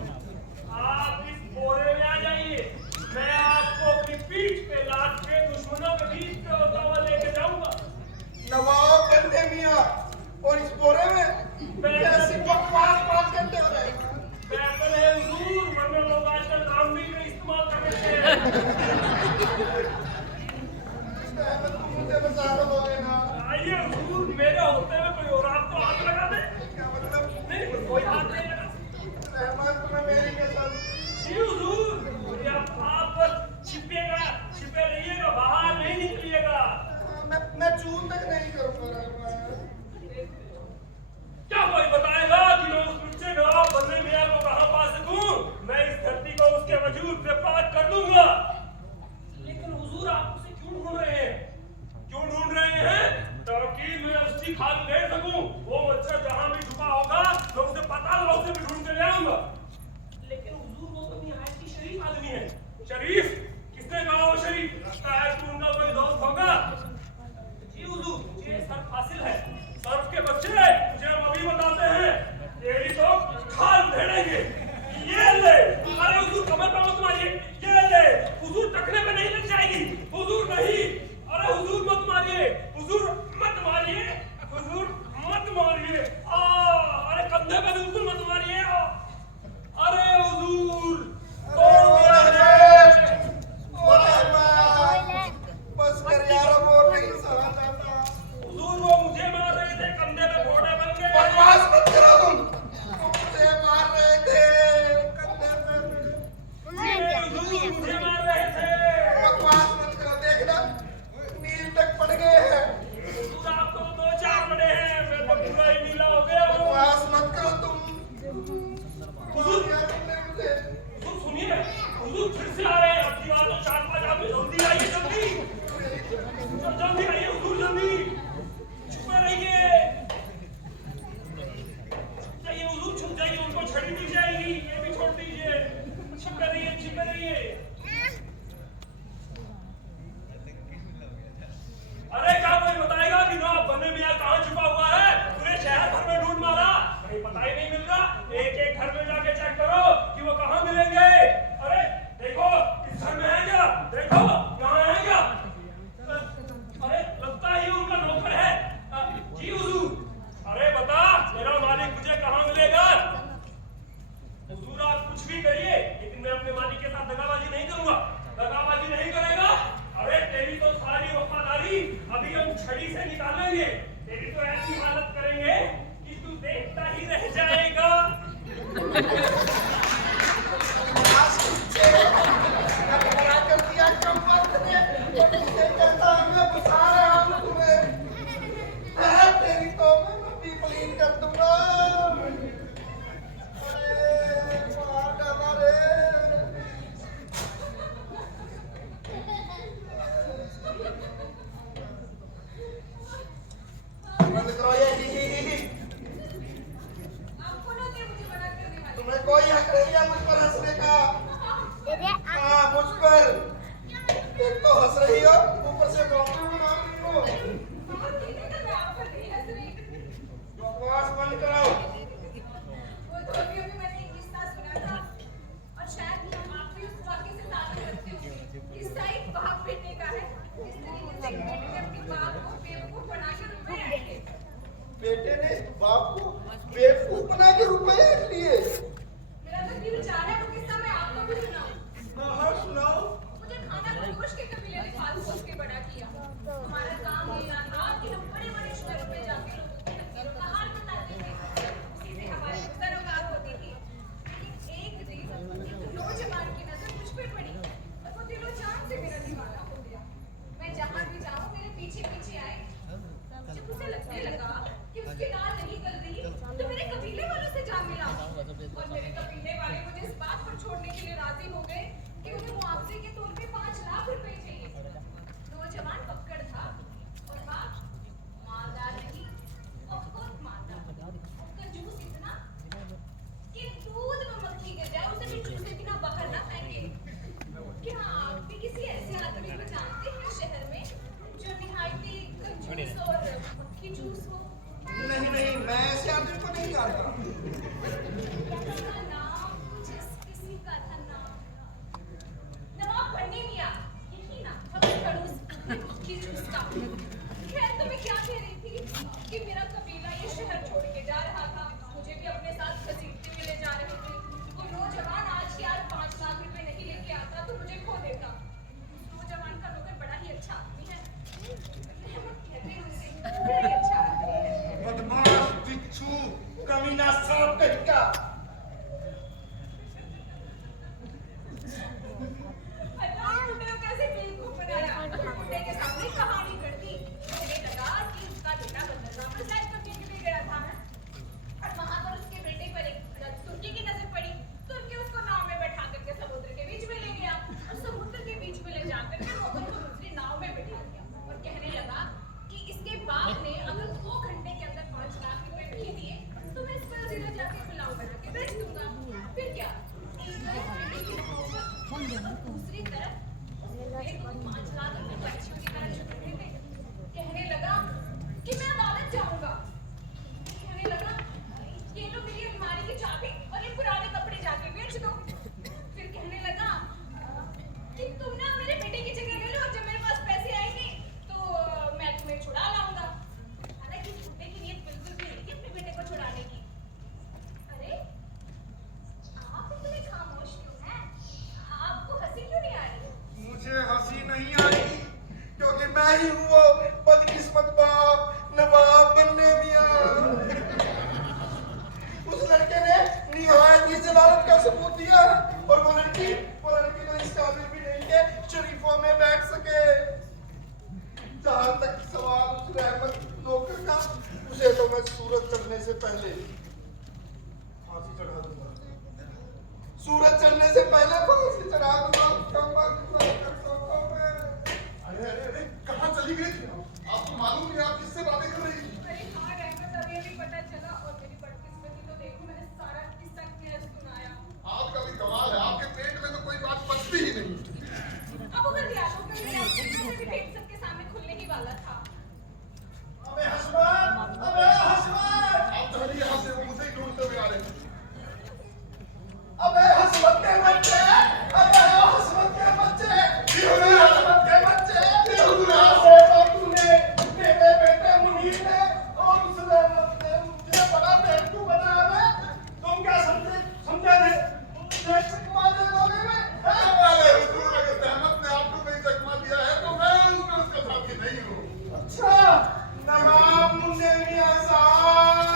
आप इस बोरे में आ जाइए। मैं आपको अपनी पीठ पे लाद के दुश्मनों के बीच में होता हुआ लेके जाऊंगा। नवाब बंदे मियाँ, और इस बोरे में कैसी बकवास बात करते हो रहे हैं? बैतल है हुजूर, वरना लोग आजकल आमली का इस्तेमाल कर रहे हैं। तुम मुझे बचा दोगे ना? आइए हुजूर, मेरे होते हुए कोई और आपको हाथ लगा दे। क्या मतलब? नहीं, कोई हाथ नहीं लगा। रहमत तुम्हें मेरी कसम। जी हुजूर, ये आप बस छिपे रहिएगा, बाहर नहीं निकलिएगा। मैं चून तक नहीं करूंगा रहमत। क्या कोई बताएगा कि मैं उस लुच्चे नवाब बंदे मियां को कहां पा सकूं? मैं इस धरती को उसके वजूद से पाक कर दूंगा। लेकिन हुजूर, आप उसे क्यों ढूंढ रहे हैं? क्यों ढूंढ रहे हैं? ताकि मैं उसकी खाल ले सकूं। वो मच्छर जहां भी छुपा होगा, मैं उसे पता लगा, उसे भी ढूंढ के ले आऊंगा। लेकिन हुजूर, वो तो निहायत ही शरीफ आदमी है। शरीफ? किसने कहा वो शरीफ? लगता है कि उनका कोई दोस्त होगा। जी हुजूर, मुझे सर्फ हासिल है। सर्फ के बच्चे मुझे हम अभी बताते हैं, तेरी तो खाल धेड़ेंगे। ये ले। अरे हुजूर, कमर पे मत मारिए। ये ले। हुजूर, टखने पे नहीं लग जाएगी। हुजूर नहीं। अरे हुजूर मत मारिए। हुजूर मत मारिए। हुजूर मत मारिए। अरे कंधे पे बिल्कुल मत मारिए। अरे हुजूर, बस कर यार, वो नहीं सहा जाता। हुजूर, वो मुझे मार रहे थे, कंधे पे फोड़े बन गए। बकवास मत करो तुम मुझे मार रहे थे कंधे पे। हुजूर, मुझे मार रहे थे। बकवास मत करो, देखना नील तक पड़ गए हैं। हुजूर, आपको तो 2-4 बड़े हैं, मैं तो पूरा ही नीला हो गया हूँ। बकवास मत करो तुम। हुजूर, यार तुमने मुझे हुजूर सुनिए, हुजूर फिर से आ रहे हैं। अब की बार तो 4-5 आदमी, जल्दी आइए, जल्दी आइए हुजूर, जल्दी। छुपे रहिए। जाइए हुजूर, छुप जाइए, उनको छड़ी दी जाएगी। ये भी छोड़ दीजिए। छिपे रहिए, छिपे रहिए। अरे क्या कोई बताएगा कि नवाब बंदे मियां कहाँ छुपा हुआ है? पूरे शहर भर में ढूंढ मारा, कहीं पता ही नहीं मिल रहा। एक घर में जाके चेक करो कि वो कहाँ मिलेंगे। अरे देखो, इस घर में है क्या? देखो, यहाँ है क्या? अरे लगता ही उनका नौकर है। जी हुजूर। अरे बता, मेरा मालिक मुझे कहाँ मिलेगा? हुजूर, आप कुछ भी करिए, लेकिन मैं अपने मालिक के साथ दगाबाजी नहीं करूंगा। दगाबाजी नहीं करेगा? अरे तेरी तो सारी वफादारी अभी हम छड़ी से निकालेंगे। तेरी तो ऐसी हालत करेंगे कि तू देखता ही रह जाएगा। कर दिया कम वक्त ने, मुझे कहता मैं बता रहा हूँ तुम्हें। तेरी तो मैं भी क्लीन कर दूंगा। अरे मार डाला रे। बंद करो ये ही। आपको ना दे मुझे मना करने वाले। तुम्हें कोई हक नहीं है मुझ पर हंसने का। हाँ, मुझ पर। एक तो हंस रही हो, ऊपर से कॉम्प्लीमेंट मार रही हो। आप देखिए ना, मैं आप पर नहीं हंस रही। बकवास बंद करो। वो तो अभी मैंने एक किस्सा सुना था, और शायद आप भी उस वाक़ये से ताल्लुक़ रखते होंगे। किस्सा एक बाप बेटे का है। इस तरीके से एक बेटे ने अपने बाप को बेवकूफ़ बना के रुपए ऐंठ लिए। बेटे ने बाप को बेवकूफ बना के रुपए ऐंठ लिए। मेरा तो दिल चाह रहा है वो किस्सा मैं आपको भी सुनाऊं। हाँ, सुनाओ। मुझे खाना खरगोश के कबीले ने पाल पोस के बड़ा किया। हमारा काम ये था कि हम बड़े-बड़े शहरों में जाके लोगों की तकलीफ का हाल बताते थे। उसी से हमारी गुज़र-औक़ात होती थी। लेकिन एक दिन एक नौजवान की नज़र मुझ पे पड़ी और वो दिलो-जान से मेरा दीवाना हो गया। मैं जहाँ भी जाऊँ मेरे पीछे-पीछे आए। और मेरे कबीले वाले मुझे इस बात पर छोड़ने के लिए राजी हो गए कि उन्हें मुआवजे के तौर पे 5 लाख रुपए चाहिए। नौजवान पक्कड़ था और बाप मालदार नहीं और खुद मालदार और कंजूस इतना कि दूध में मक्खी गिर जाए उसे भी चूसे बिना बाहर ना फेंके। क्या आप भी किसी ऐसे आदमी को जानते हैं शहर में जो निहायती कंजूस और मक्खी चूस हो? नहीं नहीं, मैं ऐसे आदमी को नहीं जानता। उसका नाम जिस किसी का था नाम नवाब बन्नी मियां, यही ना खड़ूस मक्खी चूसता। खैर तो मैं क्या कह रही थी कि मेरा कबीला ये शहर छोड़ के जा रहा था, मुझे भी अपने साथ घसीटते हुए ले जा रहे थे। वो नौजवान आज यार 5 लाख रुपए नहीं लेके आता तो मुझे खो देता। उस नौजवान का नौकर बड़ा ही अच्छा आदमी है, कहते हैं उसे बड़ा ही अच्छा आदमी है। बदमाश बिच्छू, कमीना सांप कहीं का। अल्लाह ने कैसे बेवकूफ बनाया। मुंडे के सामने कहानी कर दी। मुझे लगा कि उसका बेटा बंदरगाह पर सैर करने के लिए गया था और वहां पर उसके बेटे पर एक तुर्की की नजर पड़ी। तुर्की उसको नाव में बैठा करके समुद्र के बीच में ले गया और समुद्र के बीच में ले जाकर के नौकर को दूसरी नाव में बैठा दिया और कहने लगा कि इसके बाप ने अगर 2 घंटे के अंदर 5 लाख रुपए नहीं दिए तो मैं इस पर जिला जाके पुलाव बना के बेच दूंगा। फिर क्या, दूसरी तरफ उस बेटे को 5 लाख रुपए बच्चियों की तरह छुप रहे थे। कहने लगा कि मैं अदालत जाऊंगा। कहने लगा ये लो मेरी अलमारी की चाबी और ये पुराने कपड़े जाके बेच दो। फिर कहने लगा कि तुम ना मेरे बेटे की जगह ले लो और जब मेरे पास पैसे आएंगे तो मैं तुम्हें छुड़ा लाऊंगा। हालांकि इस बुड्ढे की नीयत बिल्कुल भी नहीं थी अपने बेटे को छुड़ाने की। अरे आप इतने खामोश क्यों हैं? आपको हंसी क्यों नहीं आ रही? मुझे हंसी नहीं आई क्योंकि मैं ही हूँ वो बदकिस्मत बाप नवाब बन्ने मियां। उस लड़के ने निहायत ही जलालत का सबूत दिया और वो लड़की तो इस काबिल भी नहीं है शरीफों में बैठ सके। जहां तक सवाल उस रहमत नौकर का, उसे तो मैं सूरज चढ़ने से पहले फांसी चढ़ा दूंगा। सूरज चढ़ने से पहले फांसी चढ़ा दूंगा। अरे अरे अरे, कहाँ चली गई थी आपको मालूम नहीं आप किससे बातें कर रही थी? अरे हाँ रहमत, अभी अभी पता चला और मेरी बदकिस्मती तो देखो मैंने सारा किस्सा क्या सुनाया। आपका भी कमाल है, आपके पेट में तो कोई बात बचती ही नहीं। अब अगर दिया तो मेरे पेट सबके सामने खुलने ही वाला था। अबे हसमत, अबे हसमत, आप तो यहाँ से मुझे ही ढूंढते हुए आ रहे थे। अबे हसमत के बच्चे, अबे हसमत के बच्चे, हसमत के बच्चे, से तो तूने मेरे बेटे मुनीर ने और उस रहमत ने मुझे बड़ा बेवकूफ बनाया है। तुम क्या समझे थे? मुझे चकमा दे दोगे मैं? अरे हुजूर, अगर रहमत ने आपको नहीं चकमा दिया है तो मैं उसके साथी नहीं हूँ। अच्छा, नवाब मुन्ने मियां साहब।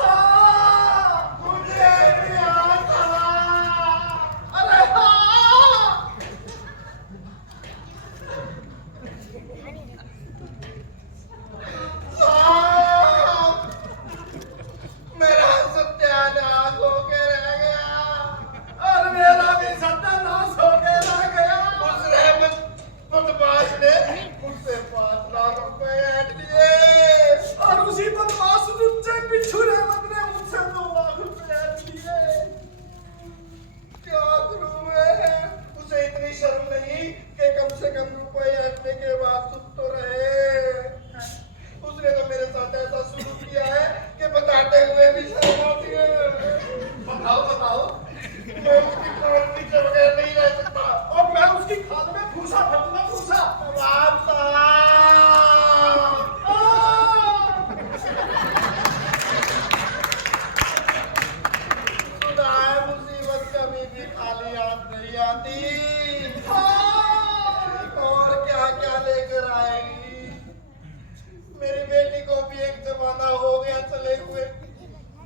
हाँ, मुझे मियां साहब। अरे हाँ। साहब, मेरा सत्यानाश होके रह गया और मेरा भी सत्यानाश हो गया रह गया। उस रहमत बदमाश ने मुझसे 5 लाख रुपए ऐंठ लिए और उसी बदमाश लुच्चे बिच्छू रहमत ने मुझसे 2 लाख रुपए ऐंठ लिए। क्या करूं मैं? उसे इतनी शर्म नहीं कि कम से कम रुपए ऐंठने के बाद चुप तो रहे। उसने तो मेरे साथ ऐसा सलूक किया है कि बताते हुए भी शर्म आती है। बताओ बताओ। मैं उसकी खाल पीछे बगैर नहीं रह सकता। और मैं उसकी खाद में भूसा भर दूंगा, भूसा। नवाब साहब, खुदा है, मुसीबत कभी भी खाली हाथ नहीं आती। और क्या क्या लेकर आएगी? मेरी बेटी को भी एक जमाना हो गया चले हुए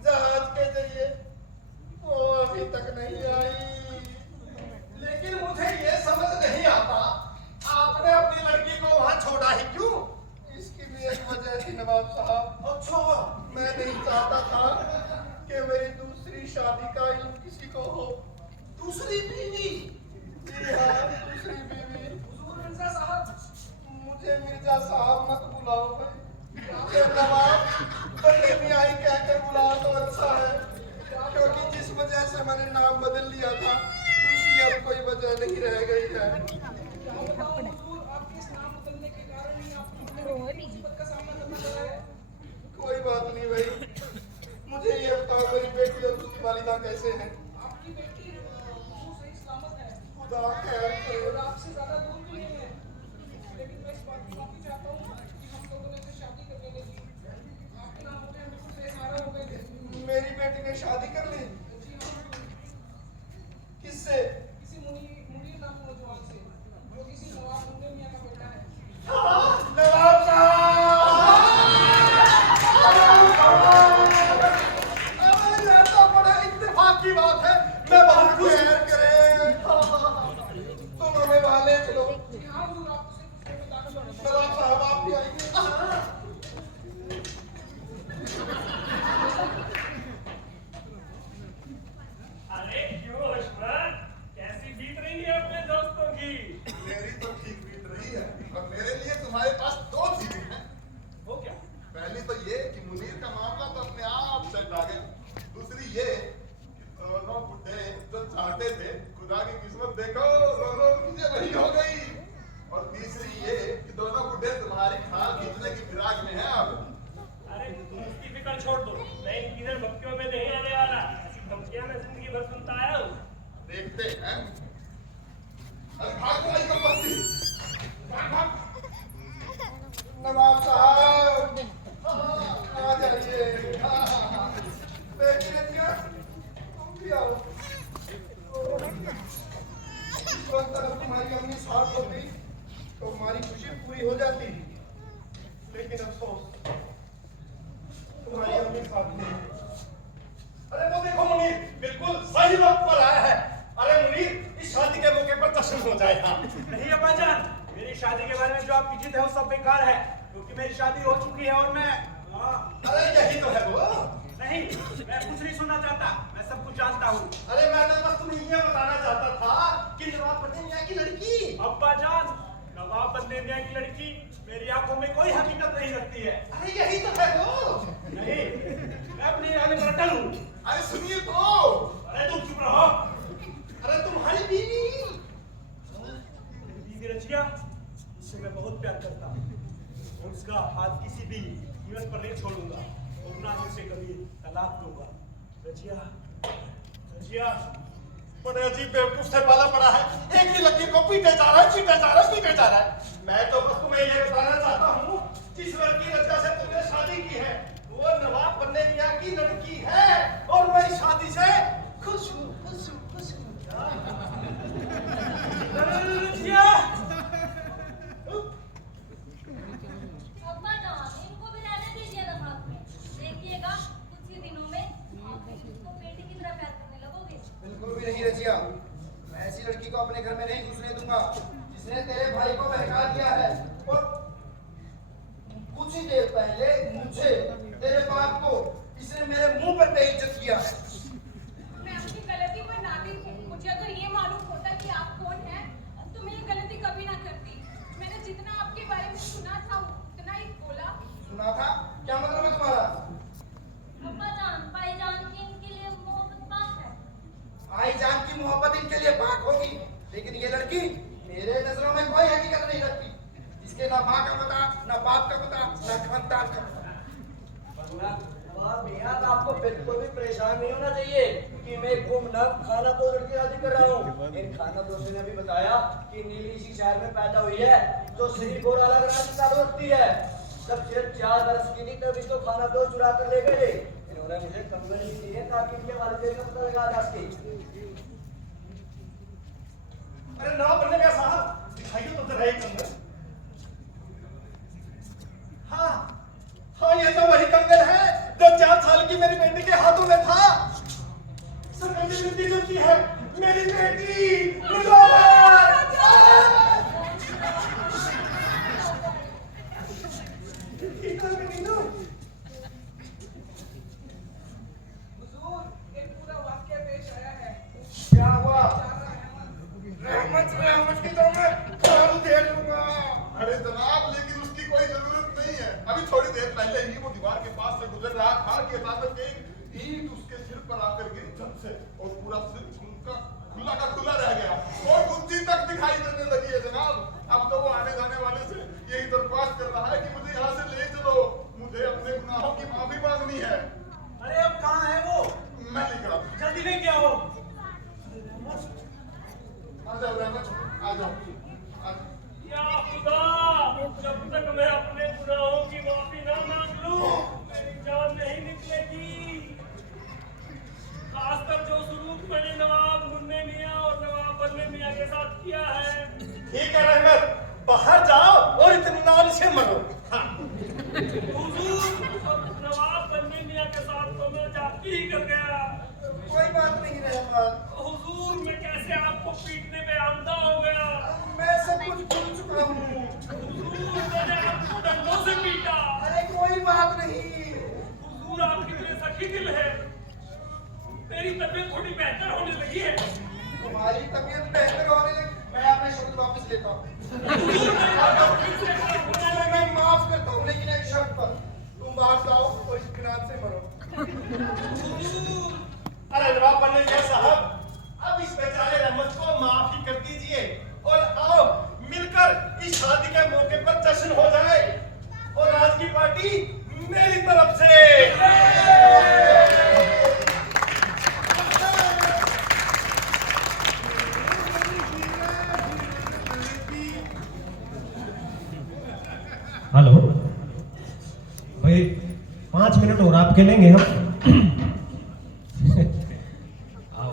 जहाज के जरिए, वो अभी तक नहीं आई। लेकिन मुझे ये समझ नहीं आता, आपने अपनी लड़की को वहां छोड़ा ही क्यों? इसकी भी एक वजह थी नवाब साहब। अच्छा, मैं नहीं चाहता था कि मेरी दूसरी शादी का इल्म किसी को हो। दूसरी बीवी? जी हाँ, दूसरी बीवी। हुजूर मिर्जा साहब, मुझे मिर्जा साहब मत बुलाओ भाई। ये नवाब बड़े मियाँ कहकर बुलाओ तो अच्छा है, क्योंकि जिस वजह से मैंने नाम बदल लिया था उसकी अब कोई वजह नहीं रह गई है। क्या बताऊं हुजूर, आपके इस नाम बदलने के कारण ही आपको मुसीबत का सामना करना पड़ा है। कोई बात नहीं भाई, मुझे ये बताओ मेरी बेटी और उसकी वालिदा कैसे हैं? आपकी बेटी हुजूर सही सलामत है खुदा खैर करे। और आपसे ज्यादा दूर भी नहीं है। लेकिन मैं इस बात की माफी चाहता हूँ कि हम लोगों ने इसे शादी कर लेने की। आपके नाम होते हम बिल्कुल बेसहारा हो गए थे। मेरी बेटी ने शादी कर ली? जी हाँ, किससे? किसी मुनीर नाम के नौजवान से, जो किसी नवाब मुन्ने मियाँ का बेटा है। नवाब साहब! अबे ये तो बड़ा इत्तेफाक की बात है। मैं बहुत खुश हूँ। तुम हमें वहाँ ले चलो। जी हाँ हुजूर, आपको सिर्फ उसमें दाखिल होना है। नवाब साहब आप भी आइए। अरे क्यों हशमत, कैसी बीत रही है अपने दोस्तों की? मेरी तो ठीक बीत रही है, और मेरे लिए तुम्हारे पास दो चीजें हैं। वो क्या? पहली तो ये कि मुनीर का मामला तो अपने आप सेट आ गया। दूसरी ये कि दोनों बुड्ढे जो चाहते थे, खुदा की किस्मत देखो, दोनों मुझे वही हो गई। और तीसरी ये कि दोनों बुड्ढे तुम्हारी खाल खींचने की फिराक में हैं अब। अरे उसकी फिक्र छोड़ दो, मैं इन किधर भक्तियों में नहीं आने वाला। ऐसी धमकियां मैं जिंदगी भर सुनता आया हूँ। देखते हैं। अरे भाग भाई को पत्ती, भाग भाग। नवाब साहब आ जाइए। बेटी रतिया, तुम भी आओ। उस तरफ तुम्हारी अम्मी साथ होती तो हमारी खुशी पूरी हो जाती, लेकिन अफसोस तुम्हारी अम्मी साथ नहीं। अरे वो देखो मुनीर, बिल्कुल सही वक्त पर आया है। अरे मुनीर, इस शादी के मौके पर जश्न हो जाए। हाँ नहीं अब्बा जान, मेरी शादी के बारे में जो आपकी जिद है वो सब बेकार है, क्योंकि मेरी शादी हो चुकी है और मैं अरे यही तो है वो। नहीं, मैं कुछ नहीं सुनना चाहता, मैं सब कुछ जानता हूँ। अरे मैं तो बस तुम्हें ये बताना चाहता था कि नवाब बने मियाँ की लड़की। अब्बा जान, नवाब बंदे मियाँ की लड़की मेरी आंखों में कोई हकीकत नहीं रखती है। अरे यही तो है वो। नहीं, मैं अपने इरादे पर अटल हूँ। अरे सुनिए तो। अरे तुम चुप रहो। अरे तुम्हारी बीवी। मेरी बीवी रजिया, उससे मैं बहुत प्यार करता हूँ। मैं उसका हाथ किसी भी कीमत पर नहीं छोड़ूंगा और ना ही उसे कभी तलाक दूंगा। रजिया, रजिया, बड़े अजीब बेवकूफ से पाला पड़ा है। एक ही लड़की को पीटे जा रहा है, पीटे जा रहा है, पीटे जा रहा है। मैं तो बस तुम्हें ये बताना चाहता हूँ, जिस लड़की रजा से तुमने शादी की है वो नवाब बनने मियाँ की लड़की है, और मैं इस शादी से खुश हूँ, खुश हूँ, खुश हूँ। रजिया, अब्बा जान, इनको भी रहने दीजिए ना साथ में। देखिएगा कुछ ही दिनों में आप भी उसको बेटी की तरह प्यार करने लगोगे। बिल्कुल भी नहीं रजिया, मैं ऐसी लड़की को अपने घर में नहीं घुसने दूंगा जिसने तेरे भाई को बहका दिया है। और कुछ ही देर पहले मुझे, तेरे बाप को, इसने मेरे मुंह पर बेइज्जत किया है। मैं अपनी गलती पर नादिर हूँ। मुझे अगर ये मालूम होता कि आप कौन हैं, तो मैं ये गलती कभी ना करती। मैंने जितना आपके बारे में सुना था उतना ही बोला। सुना था? क्या मतलब है तुम्हारा? अब्बा जान, भाईजान की इनके लिए मोहब्बत पाक है। भाईजान की मोहब्बत इनके लिए पाक होगी, लेकिन ये लड़की मेरे नजरों में कोई हकीकत नहीं रखती। इसके ना माँ का पता, ना बाप का पता, ना खानदान का पता। नवाब मियाँ, आपको बिल्कुल भी परेशान नहीं होना चाहिए कि मैं गुमनाम खाना पोश लड़की शादी कर रहा हूँ। इन खाना पोश ने भी बताया कि नीली इसी शहर में पैदा हुई है, जो सिर्फ और अलग रहना चालू रखती है। जब सिर्फ 4 बरस की थी तब इसको खाना पोश चुरा कर ले गए। इन्होंने मुझे कंगन भी दी है ताकि इनके वालिदैन का पता लगा जा सके। अरे नवाब बनने मियाँ साहब, दिखाइए तो जरा एक कंगन। हाँ हाँ, ये तो वही कंगन है जो 4 साल की मेरी बेटी के हाथों में था। सकल की मिलती जुलती है मेरी बेटी मुबारक। हुजूर, कि अचानक एक ईंट उसके सिर पर आकर गिरी छत से और पूरा सिर झुमका खुला का खुला रह गया और गुज्जी तक दिखाई देने लगी है जनाब। अब तो वो आने जाने वाले से यही दरख्वास्त कर रहा है कि मुझे यहाँ से ले चलो, मुझे अपने गुनाहों की माफी मांगनी है। अरे अब कहाँ है वो? मैं लेकर आता हूँ। जल्दी लेके आओ। आ जाओ रहमत, आ जाओ, आ जाओ। या खुदा, जब तक मैं अपने गुनाहों की माफी ना मांग लूं, मेरी जान नहीं निकलेगी। खासकर जो सलूक मैंने नवाब मुन्ने मियाँ और नवाब बन्ने मियाँ के साथ किया है। ठीक है रहमत, बाहर जाओ और इत्मीनान से मरो। हाँ। हुजूर, नवाब बन्ने मियाँ के साथ तो मैं जाती ही कर गया। कोई बात नहीं रहमत, हुजूर, मैं कैसे आपको पीटने पे आमदा हो गया। मैं सब कुछ भूल चुका हूँ। हुजूर, मैंने आपको डंडों से पीटा। अरे कोई बात नहीं। हुजूर, आप कितने सखी दिल है। मेरी तबीयत थोड़ी बेहतर होने लगी है। तुम्हारी तबीयत बेहतर होने लगी, मैं अपने शब्द वापस लेता हूँ। मैं माफ करता हूँ, लेकिन एक शर्त पर, तुम बाहर जाओ और इत्मीनान से मरो। अरे नवाब बन्ने मियाँ साहब, अब इस बेचारे रहमत को माफ ही कर दीजिए और आओ मिलकर इस शादी के मौके पर जश्न हो जाए और आज की पार्टी मेरी तरफ से। हेलो भाई, 5 मिनट और आपके लेंगे हम। आओ,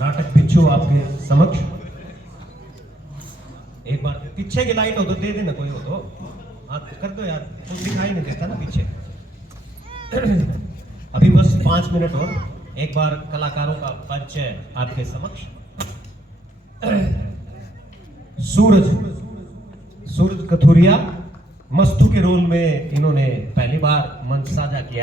नाटक बिच्छू आपके समक्ष। एक बार पीछे की लाइट हो तो दे देना, कोई हो तो हाथ कर दो यार, तुम दिखाई नहीं देता ना पीछे। अभी बस 5 मिनट और, एक बार कलाकारों का परिचय आपके समक्ष। सूरज कथुरिया, मस्तू के रोल में इन्होंने पहली बार मंच साझा किया।